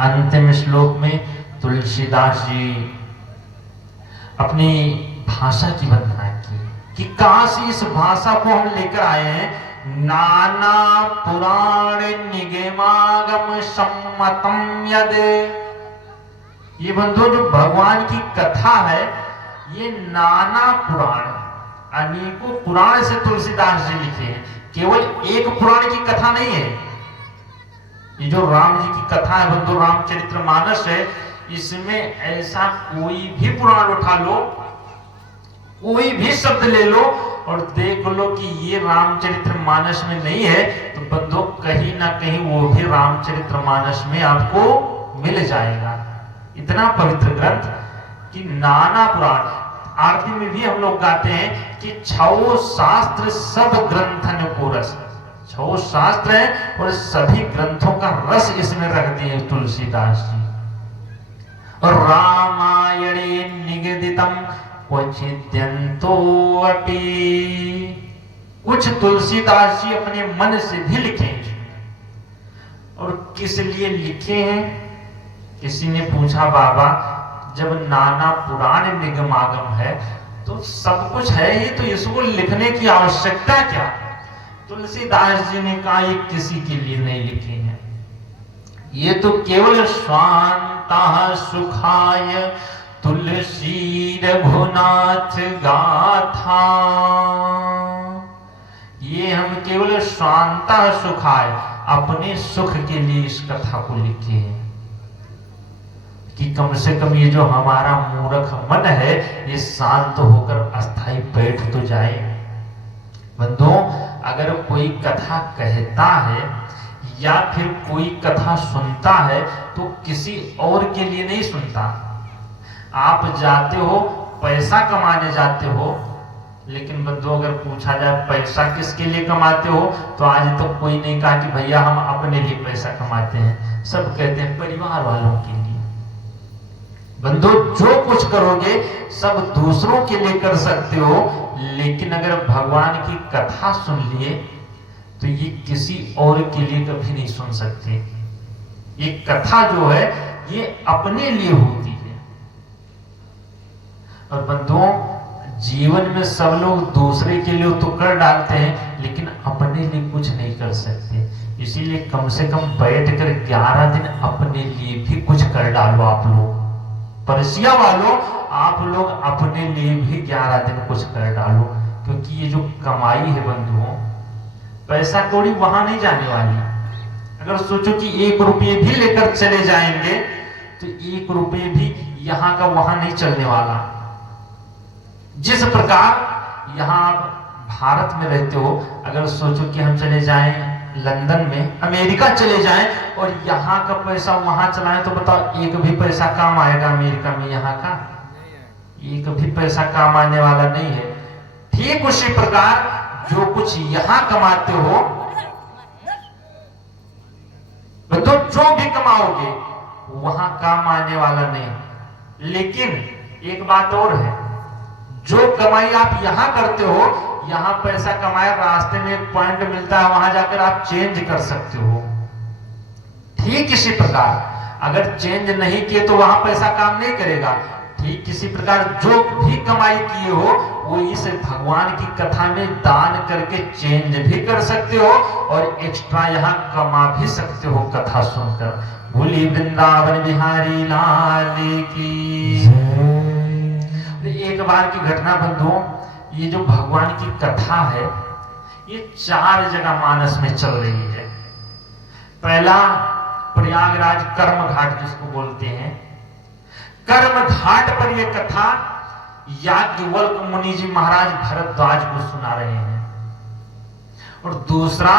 अंतिम श्लोक में तुलसीदास जी अपनी भाषा की वंदना की कि काश इस भाषा को हम लेकर आए हैं। नाना पुराण निगमागम सम्मतम यद, ये बंधु जो भगवान की कथा है ये नाना पुराण, अनेकों पुराण से तुलसीदास जी लिखे हैं, केवल एक पुराण की कथा नहीं है। ये जो राम जी की कथा है बंधु, रामचरितमानस है, इसमें ऐसा कोई भी पुराण उठा लो, कोई भी शब्द ले लो और देख लो कि ये रामचरितमानस में नहीं है, तो बंधु कहीं ना कहीं वो भी रामचरितमानस में आपको मिल जाएगा। इतना पवित्र ग्रंथ कि नाना पुराण। आरती में भी हम लोग गाते हैं कि 6 शास्त्र सब ग्रंथन को रस। 6 शास्त्र हैं और सभी ग्रंथों का रस इसमें रख दिए तुलसीदास जी। और रामायणे निगदितम क्वचिद्यन्तो अपि, कुछ तुलसीदास जी अपने मन से भी लिखे। और किस लिए लिखे हैं? किसी ने पूछा बाबा जब नाना पुराण निगमागम है तो सब कुछ है ही, तो इसको लिखने की आवश्यकता क्या? तुलसीदास जी ने कहा ये किसी के लिए नहीं लिखे हैं, ये तो केवल स्वांतः सुखाय तुलसी रघुनाथ गाथा। ये हम केवल स्वांतः सुखाय अपने सुख के लिए इस कथा को लिखे हैं कि कम से कम ये जो हमारा मूर्ख मन है ये शांत होकर अस्थाई बैठ तो जाए। बंधुओं, अगर कोई कथा कहता है या फिर कोई कथा सुनता है तो किसी और के लिए नहीं सुनता, आप जाते हो पैसा कमाने जाते हो, लेकिन बंधुओं अगर पूछा जाए पैसा किसके लिए कमाते हो, तो आज तो कोई नहीं कहा कि भैया हम अपने लिए पैसा कमाते हैं। सब कहते हैं परिवार वालों के लिए। बंधु जो कुछ करोगे सब दूसरों के लिए कर सकते हो, लेकिन अगर भगवान की कथा सुन लिए तो ये किसी और के लिए कभी नहीं सुन सकते। ये कथा जो है ये अपने लिए होती है। और बंधुओं जीवन में सब लोग दूसरे के लिए तो कर डालते हैं, लेकिन अपने लिए कुछ नहीं कर सकते। इसीलिए कम से कम बैठकर 11 दिन अपने लिए भी कुछ कर डालो। आप लोग परसिया वालों, आप लोग अपने लिए भी 11 दिन कुछ कर डालो, क्योंकि ये जो कमाई है बंधुओं, पैसा कौड़ी वहां नहीं जाने वाली। अगर सोचो कि 1 रुपये भी लेकर चले जाएंगे तो 1 रुपये भी यहां का वहां नहीं चलने वाला। जिस प्रकार यहां आप भारत में रहते हो, अगर सोचो कि हम चले जाएं लंदन में, अमेरिका चले जाएं और यहाँ का पैसा वहां चलाएं, तो बताओ एक भी पैसा काम आएगा अमेरिका में? यहाँ का एक भी पैसा काम आने वाला नहीं है। ठीक उसी प्रकार जो कुछ यहाँ कमाते हो, तो जो भी कमाओगे वहां काम आने वाला नहीं। लेकिन एक बात और है, जो कमाई आप यहां करते हो, यहां पैसा कमाए, रास्ते में एक पॉइंट मिलता है, वहां जाकर आप चेंज कर सकते हो। ठीक इसी प्रकार अगर चेंज नहीं किए तो वहां पैसा काम नहीं करेगा। ठीक इसी प्रकार जो भी कमाई किए हो वो इस भगवान की कथा में दान करके चेंज भी कर सकते हो और एक्स्ट्रा यहाँ कमा भी सकते हो कथा सुनकर। भोली वृंदावन बिहारी लाल की। एक बार की घटना बंधुओं, ये जो भगवान की कथा है ये 4 जगह मानस में चल रही है। पहला प्रयागराज कर्म घाट जिसको बोलते हैं, कर्म घाट पर यह कथा याज्ञवल्क्य मुनि जी महाराज भरद्वाज को सुना रहे हैं। और दूसरा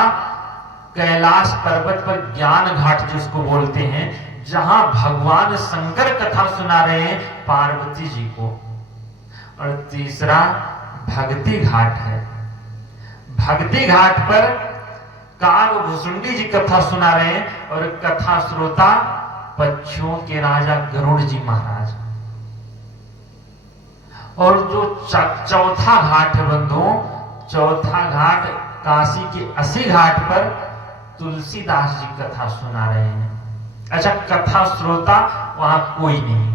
कैलाश पर्वत पर ज्ञान घाट जिसको बोलते हैं, जहां भगवान शंकर कथा सुना रहे हैं पार्वती जी को। और तीसरा भक्ति घाट है। भक्ति घाट पर कागभुसुंडी जी कथा सुना रहे हैं और कथा श्रोता पक्षियों के राजा गरुड़ जी महाराज। और जो चौथा घाट है बंधुओं, चौथा घाट काशी के 80 घाट पर तुलसीदास जी कथा सुना रहे हैं। अच्छा, कथा श्रोता वहां कोई नहीं।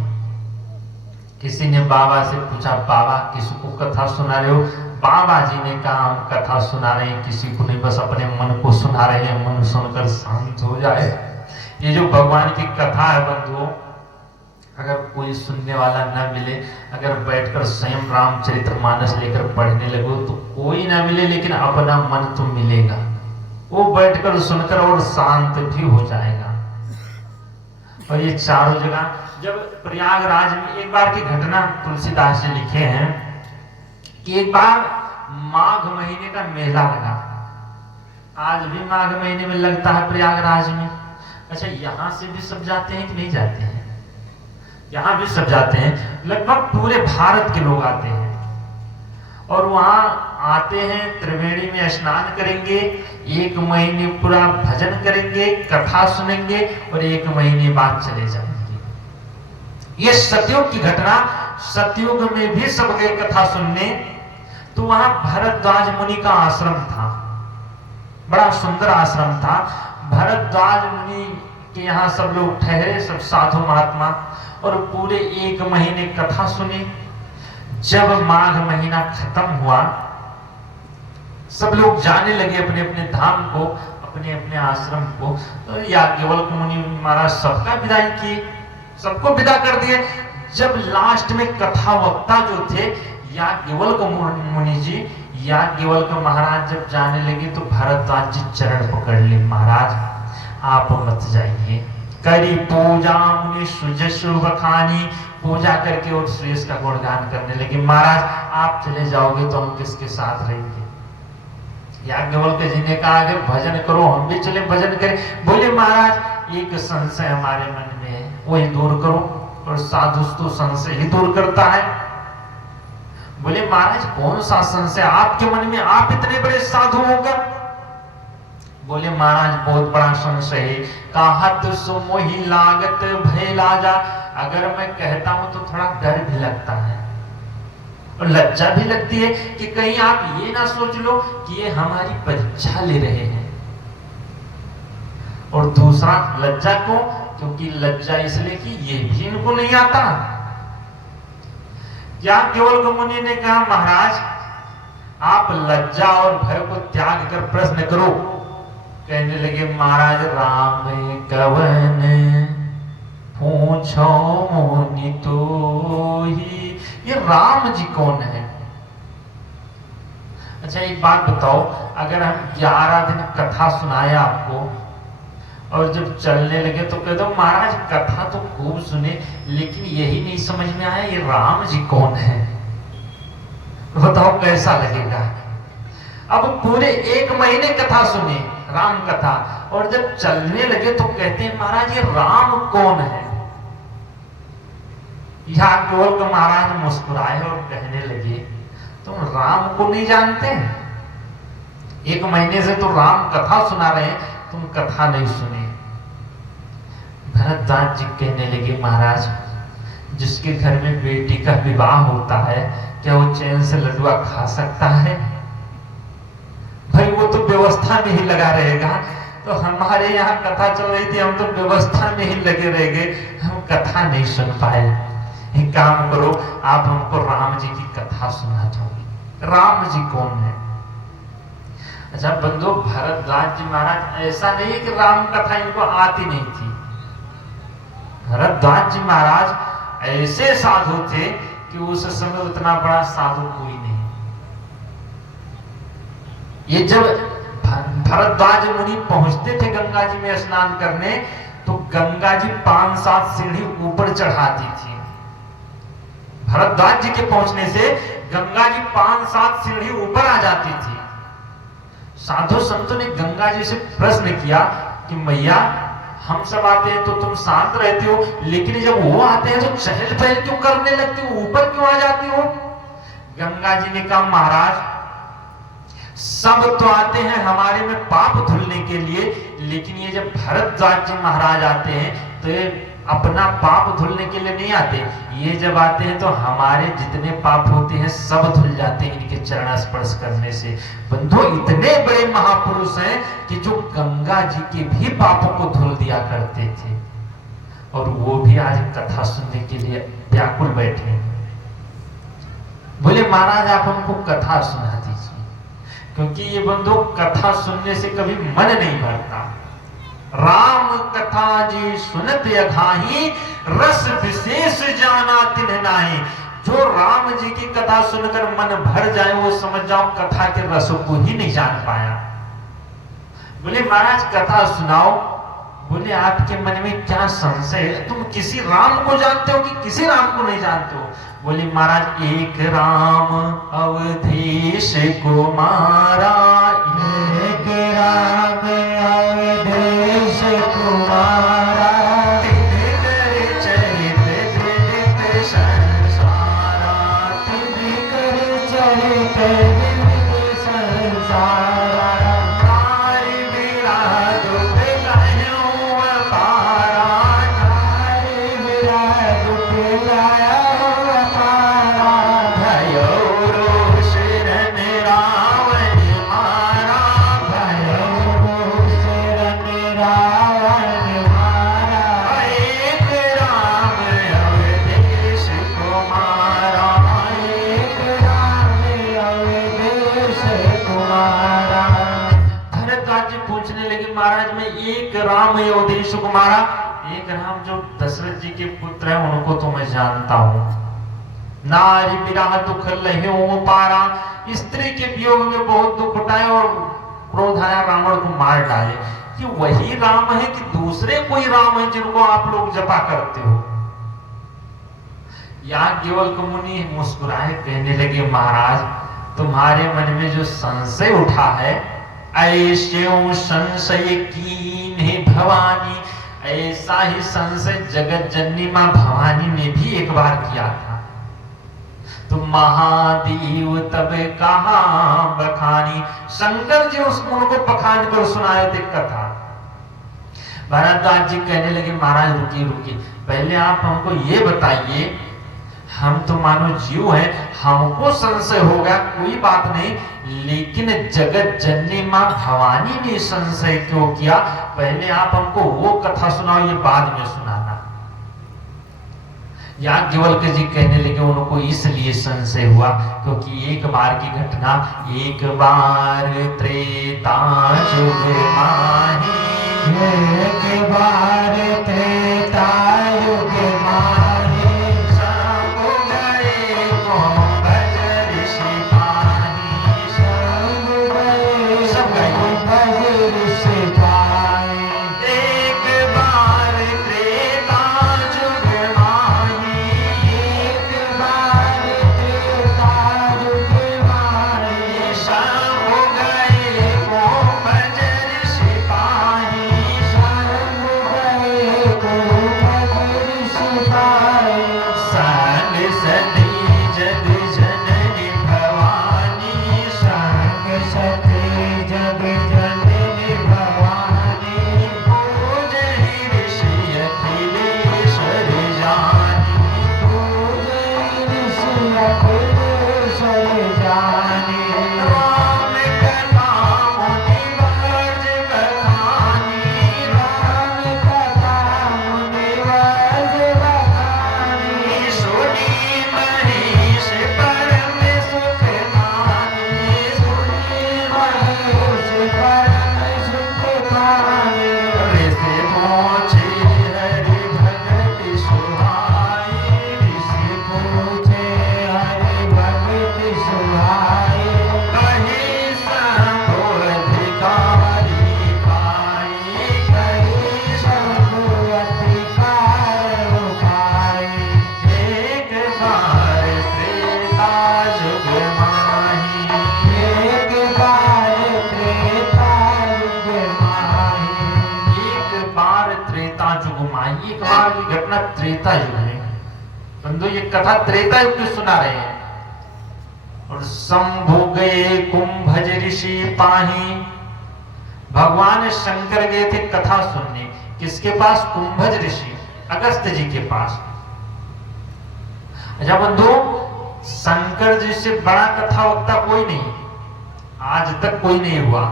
किसी ने बाबा से पूछा, बाबा किसी को कथा सुना रहे हो? बाबा जी ने कहा हम कथा सुना रहे हैं, किसी को नहीं, बस अपने मन को सुना रहे हैं, मन सुनकर शांत हो जाए। ये जो भगवान की कथा है बंधुओं, अगर कोई सुनने वाला ना मिले, अगर बैठकर स्वयं रामचरितमानस लेकर पढ़ने लगो तो कोई ना मिले, लेकिन अपना मन तो मिलेगा। वो बैठकर सुनकर और शांत भी हो जाएगा। और ये चारों जगह, जब प्रयागराज में एक बार की घटना तुलसीदास जी लिखे हैं कि एक बार माघ महीने का मेला लगा। आज भी माघ महीने में लगता है प्रयागराज में। अच्छा, यहां से भी सब जाते हैं कि नहीं जाते हैं? यहां भी सब जाते हैं, लगभग पूरे भारत के लोग आते हैं। और वहां आते हैं, त्रिवेणी में स्नान करेंगे, 1 महीने पूरा भजन करेंगे, कथा सुनेंगे और 1 महीने बाद चले जाएंगे। ये सतयुग की घटना। सतयुग में भी सब गए कथा सुनने। तो वहां भरद्वाज मुनि का आश्रम था, बड़ा सुंदर आश्रम था। भरद्वाज मुनि के यहाँ सब लोग ठहरे, सब साधु महात्मा, और पूरे 1 महीने कथा सुनी। जब माघ महीना खत्म हुआ, सब लोग जाने लगे अपने अपने धाम को, अपने अपने आश्रम को। तो याज्ञवल्क्य मुनि महाराज सबका विदाई किए, सबको विदा कर दिए। जब लास्ट में कथा वक्ता जो थे याज्ञवल्क्य मुनि जी, याज्ञवल्क्य महाराज जब जाने लगे तो भरद्वाज जी चरण पकड़ ले, महाराज आप मत जाइए। करी पूजा मुनि सुजसु बखानी, पूजा करके और सुयश का गुणगान करने लगे। महाराज आप चले जाओगे तो हम किसके साथ रहेंगे? याज्ञवल्क्य जी ने कहा अगर भजन करो हम भी चले भजन करें। बोले महाराज एक संशय हमारे मन में है, वही दूर करो। और साधु तो संशय ही दूर करता है। बोले महाराज कौन सा संशय आपके मन में, आप इतने बड़े साधु होकर? बोले महाराज बहुत बड़ा संशय है। कहत सो मोहि लागत भय लाजा, अगर मैं कहता हूं तो थोड़ा डर भी लगता है और लज्जा भी लगती है कि कहीं आप ये ना सोच लो कि ये हमारी परीक्षा ले रहे हैं। और दूसरा लज्जा क्यों? क्योंकि लज्जा इसलिए कि ये भी इनको नहीं आता। क्या केवल मुनि ने कहा महाराज आप लज्जा और भय को त्याग कर प्रश्न करो। कहने लगे महाराज राम कवन पूछो मुनि तो ही, ये राम जी कौन है? अच्छा एक बात बताओ, अगर हम 11 दिन कथा सुनाए आपको और जब चलने लगे तो कह दो महाराज कथा तो खूब सुने लेकिन यही नहीं समझ में आया ये राम जी कौन है, बताओ कैसा लगेगा? अब पूरे 1 महीने कथा सुने राम कथा और जब चलने लगे तो कहते हैं महाराज ये राम कौन है? यहां केवल को महाराज मुस्कुराए और कहने लगे तुम राम को नहीं जानते? 1 महीने से तो राम कथा सुना रहे हैं, तुम कथा नहीं सुने। भरद्वाज जी कहने लगे महाराज जिसके घर में बेटी का विवाह होता है क्या वो चैन से लड्डुआ खा सकता है? भाई वो तो व्यवस्था में ही लगा रहेगा। तो हमारे यहाँ कथा चल रही थी, हम तो व्यवस्था में ही लगे रह गए, हम कथा नहीं सुन पाए। एक काम करो आप हमको राम जी की कथा सुना दो। राम जी कौन है? अच्छा बंधु भरद्वाज जी महाराज ऐसा नहीं है कि राम कथा इनको आती नहीं थी। भरद्वाज जी महाराज ऐसे साधु थे कि उस समय उतना बड़ा साधु कोई नहीं। ये जब भरद्वाज मुनि पहुंचते थे गंगा जी में स्नान करने तो गंगा जी 5-7 सीढ़ी ऊपर चढ़ाती थी। भरद्वाज जी के पहुंचने से गंगा जी 5-7 सीढ़ी ऊपर आ जाती थी। साधु संतों ने गंगा जी से प्रश्न किया कि मैया हम सब आते हैं तो तुम शांत रहती हो लेकिन जब वो आते हैं तो चहल पहल क्यों करने लगती हो, ऊपर क्यों आ जाती हो? गंगा जी ने कहा महाराज सब तो आते हैं हमारे में पाप धुलने के लिए लेकिन ये जब भरद्वाज जी महाराज आते हैं तो ये अपना पाप धुलने के लिए नहीं आते, ये जब आते हैं तो हमारे जितने पाप होते हैं सब धुल जाते हैं इनके चरण स्पर्श करने से। बंधु इतने बड़े महापुरुष हैं कि जो गंगा जी के भी पापों को धुल दिया करते थे और वो भी आज कथा सुनने के लिए व्याकुल बैठे हैं। बोले महाराज आप हमको कथा सुना दीजिए, क्योंकि ये बंधु कथा सुनने से कभी मन नहीं भरता। राम कथा जी सुनत अघाही रस विशेष जाना तिन्ह नाही। जो राम जी की कथा सुनकर मन भर जाए वो समझ जाओ कथा के रस को ही नहीं जान पाया। बोले महाराज कथा सुनाओ। बोले आपके मन में क्या संशय है, तुम किसी राम को जानते हो कि किसी राम को नहीं जानते हो? बोले महाराज एक राम अवधेश को मारा, एक राम अवधेश कुमारा, तिनकर चरित विदित संसारा, तिनकर चरित विदित संसारा, नारी विराग पिलायो अपारा, नारी विराग पिलायो अपारा, भयो रोशन रावण मारा, भयो शरण रावण मारा, एक राम अवधेश को मारा। एक राम अवधेश कुमारा। भरद्वाज जी पूछने लगे महाराज मैं एक राम अवधेश को मारा, एक राम जो दशरथ जी के पुत्र हैं उनको तो मैं जानता हूँ। नारी विरह दुख लह्यो पारा, स्त्री के वियोग में बहुत दुख उठाए और क्रोध आया रावण को मार डाले। कि वही राम है कि दूसरे कोई राम है जिनको आप लोग जपा करते हो? यहाँ केवल को मुनि मुस्कुराए कहने लगे महाराज तुम्हारे मन में जो संशय उठा है ऐसे संशय कीन्हे भवानी, ऐसा ही संशय जगत जननी मां भवानी ने भी एक बार किया था। तो महादेव तब कहा बखानी, शंकर जी उनको बखान कर सुनाए थे कथा। भरद्वाज जी कहने लगे महाराज रुकिए रुकिए, पहले आप हमको ये बताइए, हम तो मानो जीव हैं, हमको संशय होगा कोई बात नहीं, लेकिन जगत जननी मां भवानी ने संशय क्यों किया, पहले आप हमको वो कथा सुनाओ, ये बाद में सुनाना। याज्ञवल्क्य जी कहने लगे उनको इसलिए संशय हुआ क्योंकि एक बार की घटना, एक बार त्रेता युग माही, एक बार त्रेता युग माही, सब गए कुंभज ऋषि पाही, सब गए कुंभज ऋषि पाही। एक बार त्रेता युग माही, एक बार त्रेता युग माही, सब गए कुंभज ऋषि पाही, सब गए कुंभज ऋषि पाही। संग सती जग जननी भवानी, संग सती जग जननी भवानी, पूजहि ऋषि अखिलेश्वर जानी, पूजहि ऋषि अखिलेश्वर जानी। राम कथा मुनिवर्ज बखानी, राम कथा मुनिवर्ज बखानी, सुनी महेश परम सुख मानी, सुनी महेश परम सुख मानी। ऋषि पहुँचे हरि भगति सुहाई, ऋषि पूछे हरि भगति सुहाई, कहीं शंभु अधिकारी पाई, कहीं शंभु अधिकार उठाई। एक बार त्रेता युग माही, एक बार त्रेता युग माही, एक बार त्रेता युग माही। एक बार की घटना त्रेता युग में, बंधु ये कथा त्रेता युग की सुना रहे हैं। और शंभु गए कुंभज ऋषि पाही, भगवान शंकर गए थे कथा सुनने, किसके पास, कुंभज ऋषि अगस्त्य जी के पास। अच्छा बंधु, शंकर जी से बड़ा कथा वक्ता कोई नहीं, आज तक कोई नहीं हुआ।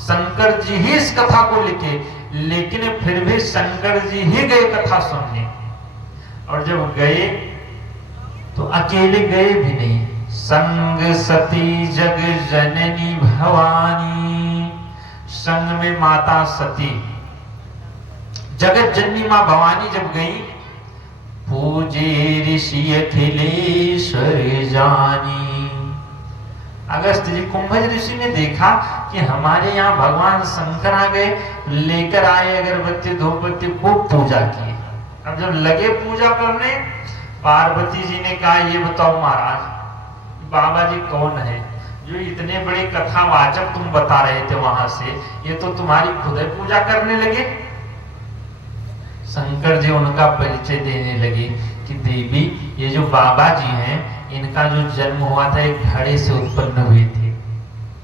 शंकर जी ही इस कथा को लिखे, लेकिन फिर भी शंकर जी ही गए कथा सुनने। और जब गए तो अकेले गए भी नहीं, संग सती जग जननी भवानी, संग में माता सती जगत जननी मां भवानी जब गई, पूजे ऋषि अखिलेश्वर जानी। अगस्त जी कुंभज ऋषि ने देखा कि हमारे यहाँ भगवान शंकर आ गए, लेकर आए अगरबत्ती धूपबत्ती, खूब पूजा की। अब जब लगे पूजा करने, पार्वती जी ने कहा ये बताओ महाराज, बाबा जी कौन है जो इतने बड़े कथावाचक तुम बता रहे थे वहां से, ये तो तुम्हारी खुद ही पूजा करने लगे। शंकर जी उनका परिचय देने लगे कि देवी, ये जो बाबा जी हैं, इनका जो जन्म हुआ था एक घड़े से उत्पन्न हुए थे।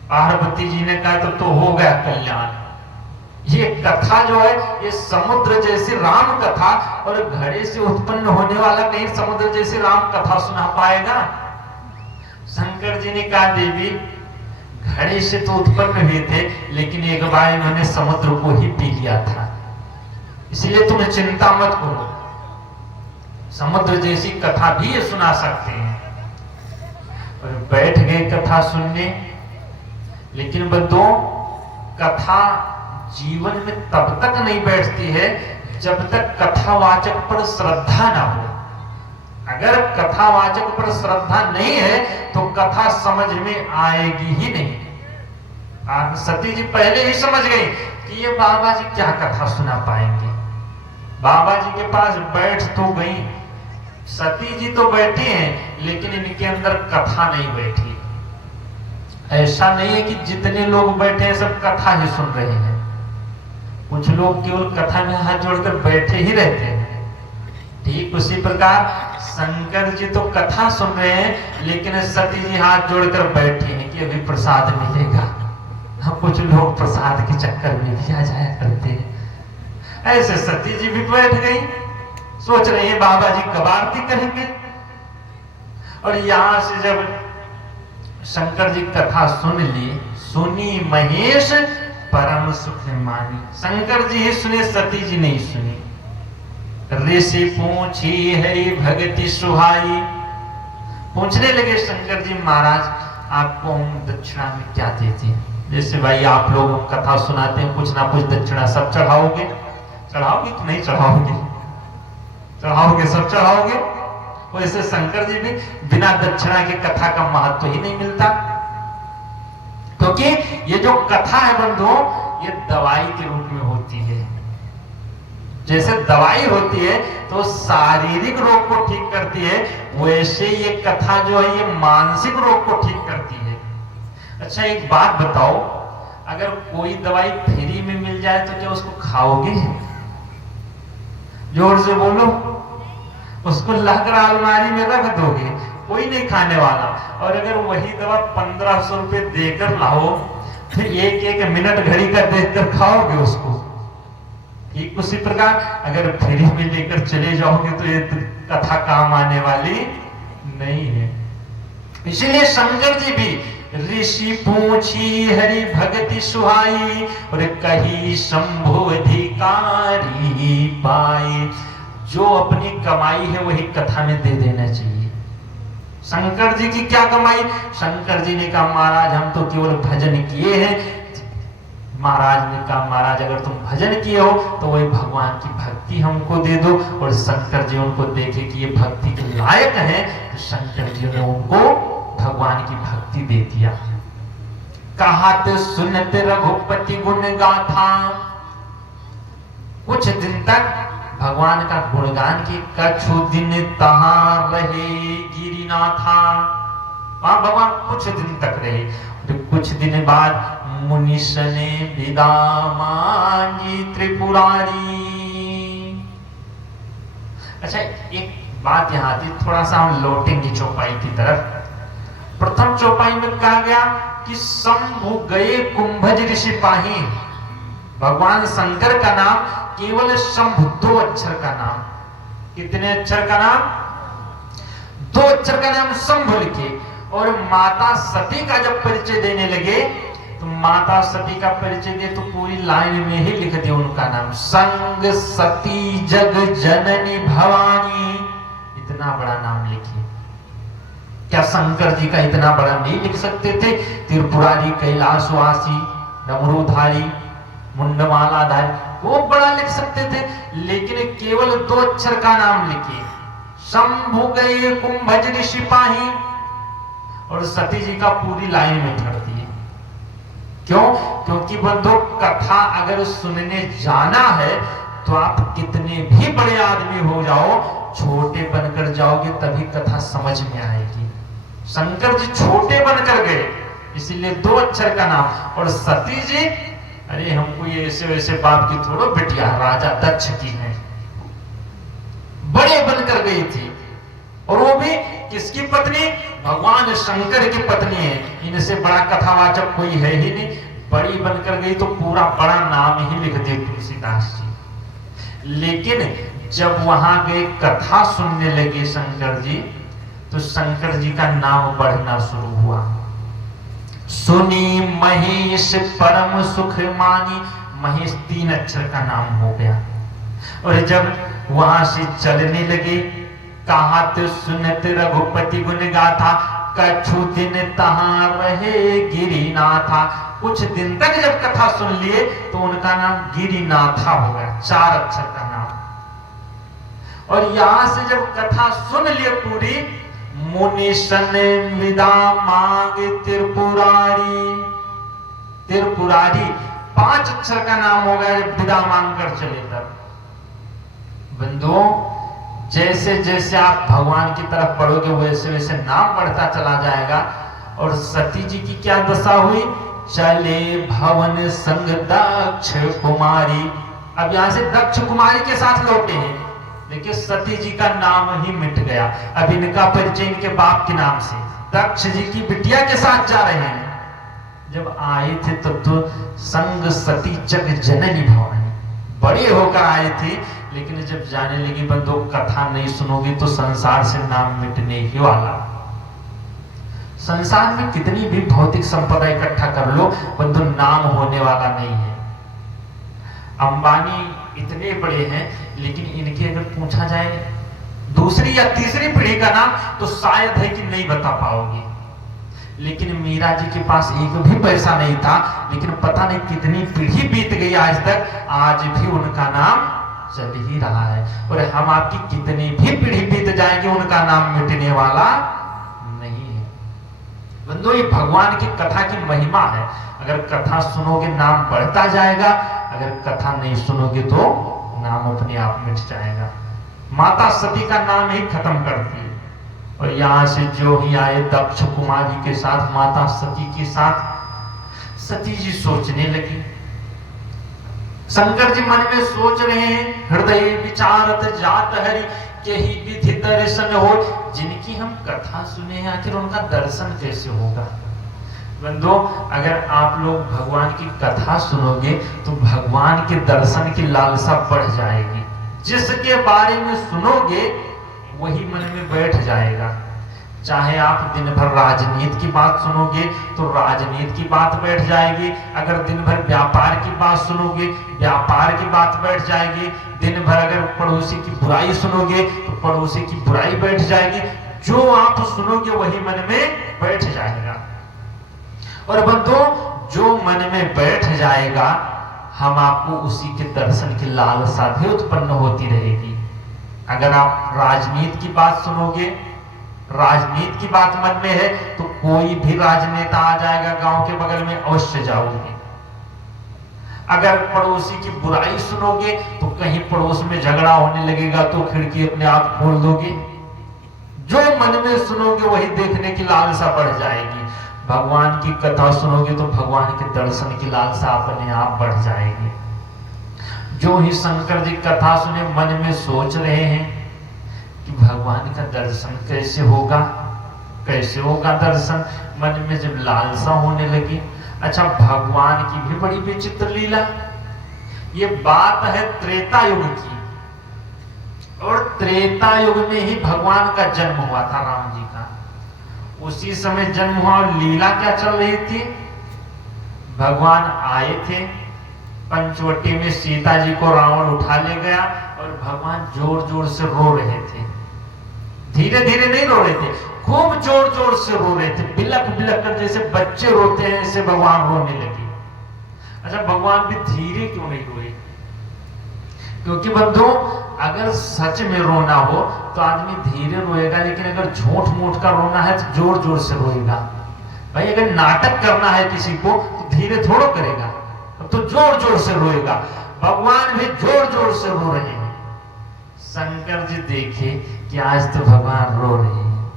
पार्वती जी ने कहा तो हो गया कल्याण। ये कथा जो है ये समुद्र जैसी राम कथा, और घड़े से उत्पन्न होने वाला कहीं समुद्र जैसी राम कथा सुना पाएगा। शंकर जी ने कहा देवी, घड़े से तो उत्पन्न हुए थे, लेकिन एक बार इन्होंने समुद्र को ही पी लिया था, इसलिए तुम चिंता मत करो, समुद्र जैसी कथा भी ये सुना सकते हैं। और बैठ गए कथा सुनने। लेकिन बंधुओं, कथा जीवन में तब तक नहीं बैठती है जब तक कथावाचक पर श्रद्धा ना हो। अगर कथावाचक पर श्रद्धा नहीं है तो कथा समझ में आएगी ही नहीं। सती जी पहले ही समझ गई कि ये बाबा जी क्या कथा सुना पाएंगे। बाबा जी के पास बैठ तो गई, सती जी तो बैठी हैं, लेकिन इनके अंदर कथा नहीं बैठी। ऐसा नहीं है कि जितने लोग बैठे हैं सब कथा ही सुन रहे हैं, कुछ लोग केवल कथा में हाथ जोड़कर बैठे ही रहते हैं। ठीक उसी प्रकार शंकर जी तो कथा सुन रहे हैं, लेकिन सती जी हाथ जोड़कर बैठे हैं कि अभी प्रसाद मिलेगा। हम कुछ लोग प्रसाद के चक्कर में भी आ जाया करते हैं। ऐसे सती जी भी बैठ गई, सोच रही है बाबा जी कब आरती करेंगे। और यहां से जब शंकर जी कथा सुन ली, सुनी महेश परम सुख मानी। शंकर जी ही सुने, सती जी नहीं सुनी। ऋषि पूछी हरि भगति सुहाई। पूछने लगे शंकर जी, महाराज आपको हम दक्षिणा में क्या देते हैं? जैसे भाई आप लोग कथा सुनाते हैं, कुछ ना कुछ दक्षिणा सब चढ़ाओगे, चढ़ाओगे कि नहीं चढ़ाओगे? चढ़ाओगे, सब चढ़ाओगे। वैसे शंकर जी भी बिना दक्षिणा के कथा का महत्व ही नहीं मिलता, क्योंकि ये जो कथा है बंधुओं, ये दवाई के रूप में होती है। जैसे दवाई होती है तो शारीरिक रोग को ठीक करती है, वैसे ये कथा जो है ये मानसिक रोग को ठीक करती है। अच्छा एक बात बताओ, अगर कोई दवाई फ्री में मिल जाए तो क्या उसको खाओगे? जोर से बोलो। उसको लाकर अलमारी में रख दोगे, कोई नहीं खाने वाला। और अगर वही दवा 1500 रुपए देकर लाओ, फिर एक एक मिनट घड़ी का देखकर खाओगे उसको। ठीक उसी प्रकार अगर फ्री में लेकर चले जाओगे तो ये कथा काम आने वाली नहीं है। इसलिए शंकर जी भी ऋषि पूछी हरि भगति सुहाई, और कही शंभु अधिकारी पाई। जो अपनी कमाई है वही कथा में दे देना चाहिए। शंकर जी की क्या कमाई? शंकर जी ने कहा महाराज हम तो केवल भजन किए हैं। महाराज ने कहा महाराज अगर तुम भजन किए हो तो वही भगवान की भक्ति हमको दे दो। और शंकर जी उनको देखे कि ये भक्ति के लायक है, तो शंकर जी ने उनको भगवान की भक्ति दे दिया। कहत सुनत रघुपति गुण गाथा। कुछ दिन तक भगवान का गुणगान की, कछु दिन तहां रहे गिरिनाथा। वहां भगवान कुछ दिन तक रहे। कुछ दिन बाद मुनिष ने विदा मांगी त्रिपुरारी। अच्छा एक बात यहाँ थी, थोड़ा सा हम लौटेंगे चौपाई की तरफ। प्रथम चौपाई में कहा गया कि शंभु गए कुंभज ऋषि पाही। भगवान शंकर का नाम केवल शंभु, 2 अक्षर का नाम। कितने अक्षर का नाम? 2 अक्षर का नाम शंभु लिखे। और माता सती का जब परिचय देने लगे तो माता सती का परिचय दे तो पूरी लाइन में ही लिख दिया उनका नाम, संग सती जग जननी भवानी। इतना बड़ा नाम लिखिए। क्या शंकर जी का इतना बड़ा नहीं लिख सकते थे? त्रिपुरारी, कैलाशवासी, डमरूधारी, मुंडमालाधारी, वो बड़ा लिख सकते थे, लेकिन केवल 2 अक्षर का नाम लिखिए, शंभु गए कुंभज ऋषि पाही। और सती जी का पूरी लाइन में भर दिए। क्यों? क्योंकि बंधु कथा अगर सुनने जाना है तो आप कितने भी बड़े आदमी हो जाओ, छोटे बनकर जाओगे तभी कथा समझ में आएगी। शंकर जी छोटे बनकर गए, इसीलिए 2 अक्षर का नाम। और सती जी, अरे हमको ये ऐसे वैसे बाप की थोड़ो बिटिया, राजा दक्ष की है, बड़े बनकर गई थी। और वो भी किसकी पत्नी? भगवान शंकर की पत्नी है। इनसे बड़ा कथावाचक कोई है ही नहीं। बड़ी बनकर गई तो पूरा बड़ा नाम ही लिख दे तुलसीदास जी। लेकिन जब वहां गए कथा सुनने लगे शंकर जी, तो शंकर जी का नाम बढ़ना शुरू हुआ। सुनी महेश परम सुख मानी। महेश 3 अक्षर का नाम हो गया। और जब वहां से चलने लगे, कहत सुनत रघुपति गुण गाथा, कछु दिन तहां रहे गिरिनाथा। कुछ दिन तक जब कथा सुन लिए तो उनका नाम गिरिनाथा हो गया, 4 अक्षर का नाम। और यहां से जब कथा सुन लिए पूरी, मुनिशन विदा मांगे त्रिपुरारी। त्रिपुरारी 5 अक्षर का नाम हो गया जब विदा मांग कर चले तब। बंधुओं, जैसे जैसे आप भगवान की तरफ बढ़ोगे वैसे वैसे नाम बढ़ता चला जाएगा। और सती जी की क्या दशा हुई? चले भवन संग दक्ष कुमारी। अब यहां से दक्ष कुमारी के साथ लौटे हैं, लेकिन सती जी का नाम ही मिट गया। अब इनका परिचय इनके बाप के नाम से, दक्ष जी की बिटिया के साथ जा रहे हैं। जब आए थे तब तो संग सती जग जननी भवानी, बड़े होकर आए थे, लेकिन जब जाने लगी बंदो कथा नहीं सुनोगे तो संसार से नाम मिटने ही वाला। संसार में कितनी भी भौतिक संपदा इकट्ठा कर लो, बंदो नाम होने वाला नहीं है। अंबानी इतने बड़े हैं, लेकिन इनके अगर पूछा जाए दूसरी या तीसरी पीढ़ी का नाम तो शायद है कि नहीं बता पाओगे। लेकिन मीरा जी के पास एक भी पैसा नहीं था, लेकिन पता नहीं कितनी पीढ़ी बीत गई आज तक, आज भी उनका नाम चल ही रहा है। और हम आपकी कितनी भी पीढ़ी बीत जाएंगे, उनका नाम मिटने वाला नहीं है। बंदो ये भगवान की कथा की महिमा है। अगर कथा सुनोगे नाम बढ़ता जाएगा, अगर कथा नहीं सुनोगे तो नाम अपने आप मिट जाएगा। माता सती का नाम ही खत्म कर दिए। और यहां से जो ही आए दक्ष कुमारी के साथ, माता सती के साथ, सती जी सोचने लगी। शंकर जी मन में सोच रहे हैं, हृदय विचारत जात हरि के ही विधि दर्शन हो। जिनकी हम कथा सुने हैं, आखिर उनका दर्शन कैसे होगा। बंदो अगर आप लोग भगवान की कथा सुनोगे तो भगवान के दर्शन की लालसा बढ़ जाएगी। जिसके बारे में सुनोगे वही मन में बैठ जाएगा। चाहे आप दिन भर राजनीति की बात सुनोगे तो राजनीति की बात बैठ जाएगी। अगर दिन भर व्यापार की बात सुनोगे, व्यापार की बात बैठ जाएगी। दिन भर अगर पड़ोसी की बुराई सुनोगे तो पड़ोसी की बुराई बैठ जाएगी। जो आप सुनोगे वही मन में बैठ जाएगा। और बंधु जो मन में बैठ जाएगा, हम आपको उसी के दर्शन की लालसा भी उत्पन्न होती रहेगी। अगर आप राजनीति की बात सुनोगे, राजनीति की बात मन में है, तो कोई भी राजनेता आ जाएगा गांव के बगल में, अवश्य जाओगे। अगर पड़ोसी की बुराई सुनोगे तो कहीं पड़ोस में झगड़ा होने लगेगा तो खिड़की अपने आप खोल दोगे। जो मन में सुनोगे वही देखने की लालसा बढ़ जाएगी। भगवान की कथा सुनोगे तो भगवान के दर्शन की लालसा अपने आप बढ़ जाएगी। जो ही शंकर जी कथा सुने मन में सोच रहे हैं कि भगवान का दर्शन कैसे होगा, कैसे होगा दर्शन। मन में जब लालसा होने लगी, अच्छा भगवान की भी बड़ी विचित्र लीला। ये बात है त्रेता युग की, और त्रेता युग में ही भगवान का जन्म हुआ था, राम जी का। उसी समय जन्म हुआ और लीला क्या चल रही थी। भगवान आए थे, पंचवटी में सीता जी को रावण उठा ले गया और भगवान जोर जोर से रो रहे थे। धीरे धीरे नहीं रो रहे थे, खूब जोर जोर से रो रहे थे। बिलक बिलक कर जैसे बच्चे रोते हैं, ऐसे भगवान रोने लगे। अच्छा भगवान भी धीरे क्यों नहीं रोए? क्योंकि बंधु अगर सच में रोना हो तो आदमी धीरे रोएगा, लेकिन अगर झूठ मूठ का रोना है तो जोर जोर से रोएगा। भाई अगर नाटक करना है किसी को तो धीरे थोड़ा करेगा, तो जोर जोर से रोएगा। भगवान भी जोर जोर से रो रहे हैं। शंकर जी देखे कि आज तो भगवान रो रहे हैं,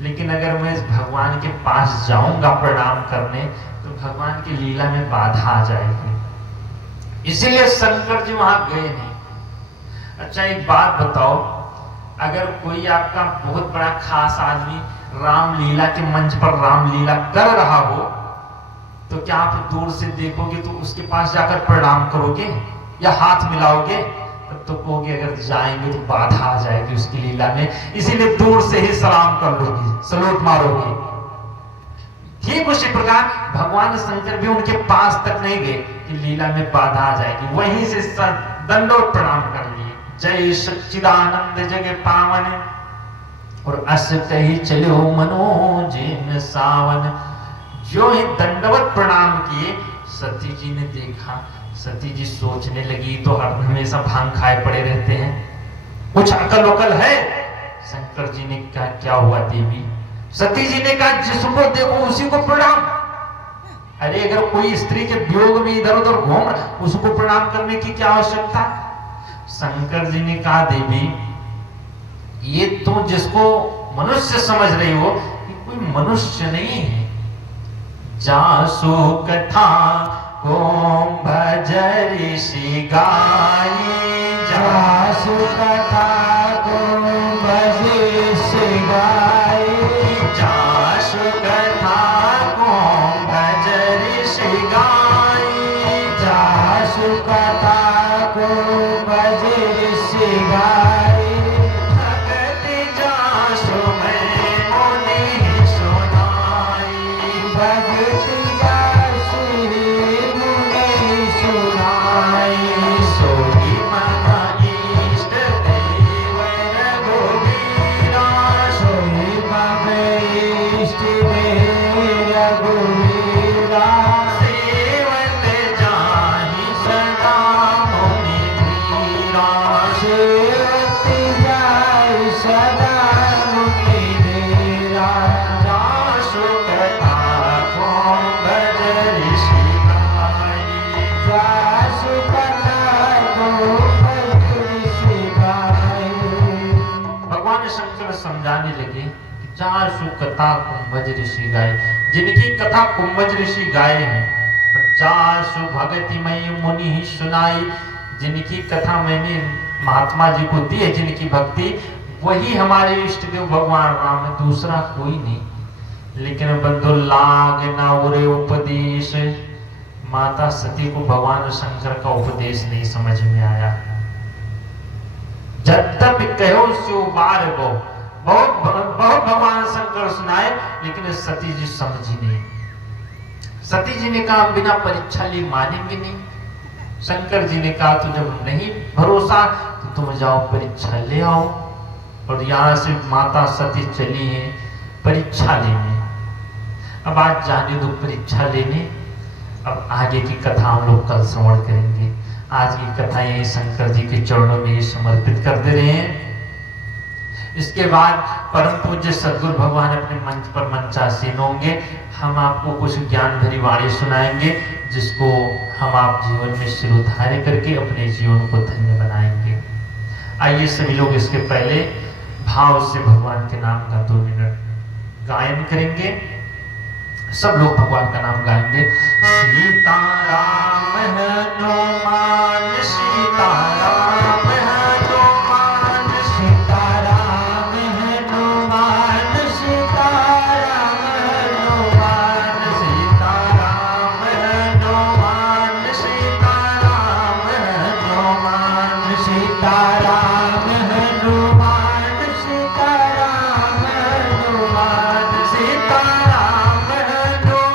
लेकिन अगर मैं इस भगवान के पास जाऊंगा प्रणाम करने तो भगवान की लीला में बाधा आ जाएगी। इसीलिए शंकर जी वहां गए नहीं। अच्छा एक बात बताओ, अगर कोई आपका बहुत बड़ा खास आदमी रामलीला के मंच पर रामलीला कर रहा हो तो क्या आप दूर से देखोगे तो उसके पास जाकर प्रणाम करोगे या हाथ मिलाओगे? तब तो कहोगे अगर जाएंगे तो बाधा आ जाएगी उसकी लीला में, इसीलिए दूर से ही सलाम कर लोगे, सलूट मारोगे। ठीक उसी प्रकार भगवान शंकर भी उनके पास तक नहीं गए कि लीला में बाधा आ जाएगी, वहीं से दंडोत प्रणाम कर लिए। जय सच्चिदानंद जग पावन और अस कही चलो मनोज में सावन। जो ही दंडवत प्रणाम किए, सती जी ने देखा। सती जी सोचने लगी, तो हमेशा भांग खाए पड़े रहते हैं, कुछ अकल वकल है? शंकर जी ने कहा क्या हुआ देवी? सती जी ने कहा जिसको देखो उसी को प्रणाम। अरे अगर कोई स्त्री के वियोग में इधर उधर घूम रहा, उसको प्रणाम करने की क्या आवश्यकता? शंकर जी ने कहा देवी ये तुम जिसको मनुष्य समझ रही हो, ये कोई मनुष्य नहीं है। जासु कथा को भज ऋषि गाई जासु कथा को भज ऋषि गाई जासु कथा को भज ऋषि गाई जासु कथा को भज ऋषि गाई भगति जासु मैं मुनि सुनाई भगति जासु मुनि सुनाई सोई मना इष्ट देव रघुवीरा सोई मम इष्ट देव रघुवीरा सेवत जाहि सदा मुनि धीरा सेवत जाय सदा मुनि धीरा जासु कथा को भज ऋषि गाई जासु कथा को भज ऋषि गाई भगवान शंकर समझाने लगे कि जासु कथा कुंभज ऋषि गाय, जिनकी कथा कुंभज ऋषि गाए हैं। जासु भगति मई मुनि ही सुनाई, जिनकी कथा मैंने महात्मा जी को दी है, जिनकी भक्ति, वही हमारे इष्ट देव भगवान राम है, दूसरा कोई नहीं। लेकिन बंधु लाग ना उरे उपदेश, माता सती को भगवान शंकर का उपदेश नहीं समझ में आया। जब तक कहो सो बार बहुत भगवान शंकर सुनाए, लेकिन सती जी समझी नहीं। सती जी ने कहा बिना परीक्षा लिए मानेंगे नहीं। शंकर जी ने कहा तो जब नहीं भरोसा तो तुम जाओ परीक्षा ले आओ। और यहाँ से माता सती चली है परीक्षा लेने। अब आज जाने दो परीक्षा लेने, अब आगे की कथा हम लोग कल श्रवण करेंगे। आज की कथा यही शंकर जी के चरणों में ही समर्पित कर दे रहे हैं। इसके बाद परम पूज्य सदगुरु भगवान अपने मंच पर मंचासीन होंगे। हम आपको कुछ ज्ञान भरी वाणी सुनाएंगे, जिसको हम आप जीवन में शिरोधार्य करके अपने जीवन को धन्य बनाएंगे। आइए सभी लोग इसके पहले भाव से भगवान के नाम का 2 मिनट गायन करेंगे। सब लोग भगवान का नाम गाएंगे। सीताराम हनुमान सीताराम हनुमान सीताराम हनुमान सीताराम हनुमान सीताराम हनुमान सीताराम हनुमान सीताराम हनुमान सीताराम हनुमान सीताराम हनुमान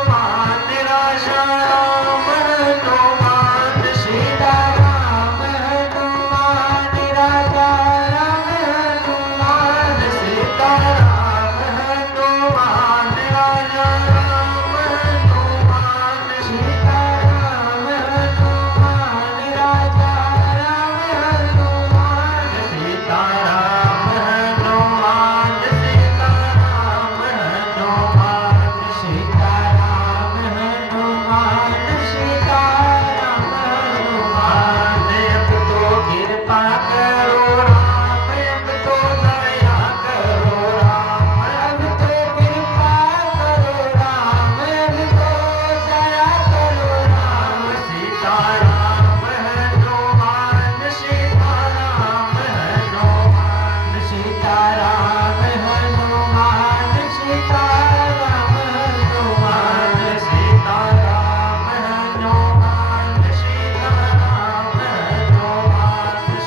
राजा राम हनुमान सीताराम हनुमान राजा राम हनुमान सीताराम हनुमान राजा राम हनुमान सीताराम हनुमान राजा राम हनुमान सीताराम हनुमान सीताराम हनुमान सीताराम हनुमान सीताराम हनुमान अब तो कृपा करो राम, अब तो दया करो राम, अब तो कृपा करो राम अब तो दया करो राम सीताराम हनुमान सीताराम हनुमान सीताराम हनुमान सीताराम हनुमान सीताराम हनुमान सीताराम हनुमान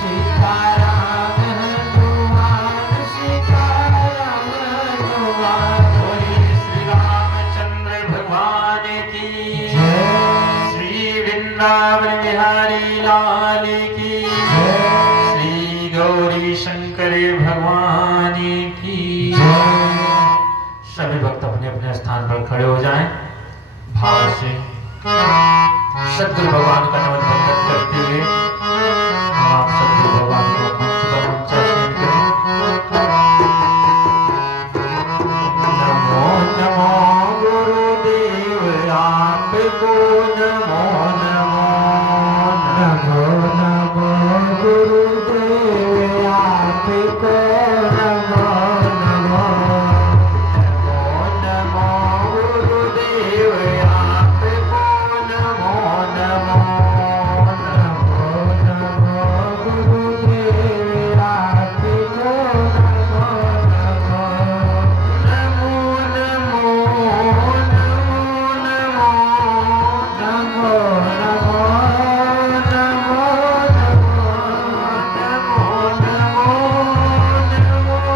सीताराम हनुमान सीताराम हनुमान बोलिए श्री रामचंद्र भगवान की जय श्री वृंदावन बिहारी लाल की श्री गौरी शंकर भगवान की सभी भक्त अपने अपने स्थान पर खड़े हो जाएं। भाव से सदगुरु भगवान का नमन बंदन करते हुए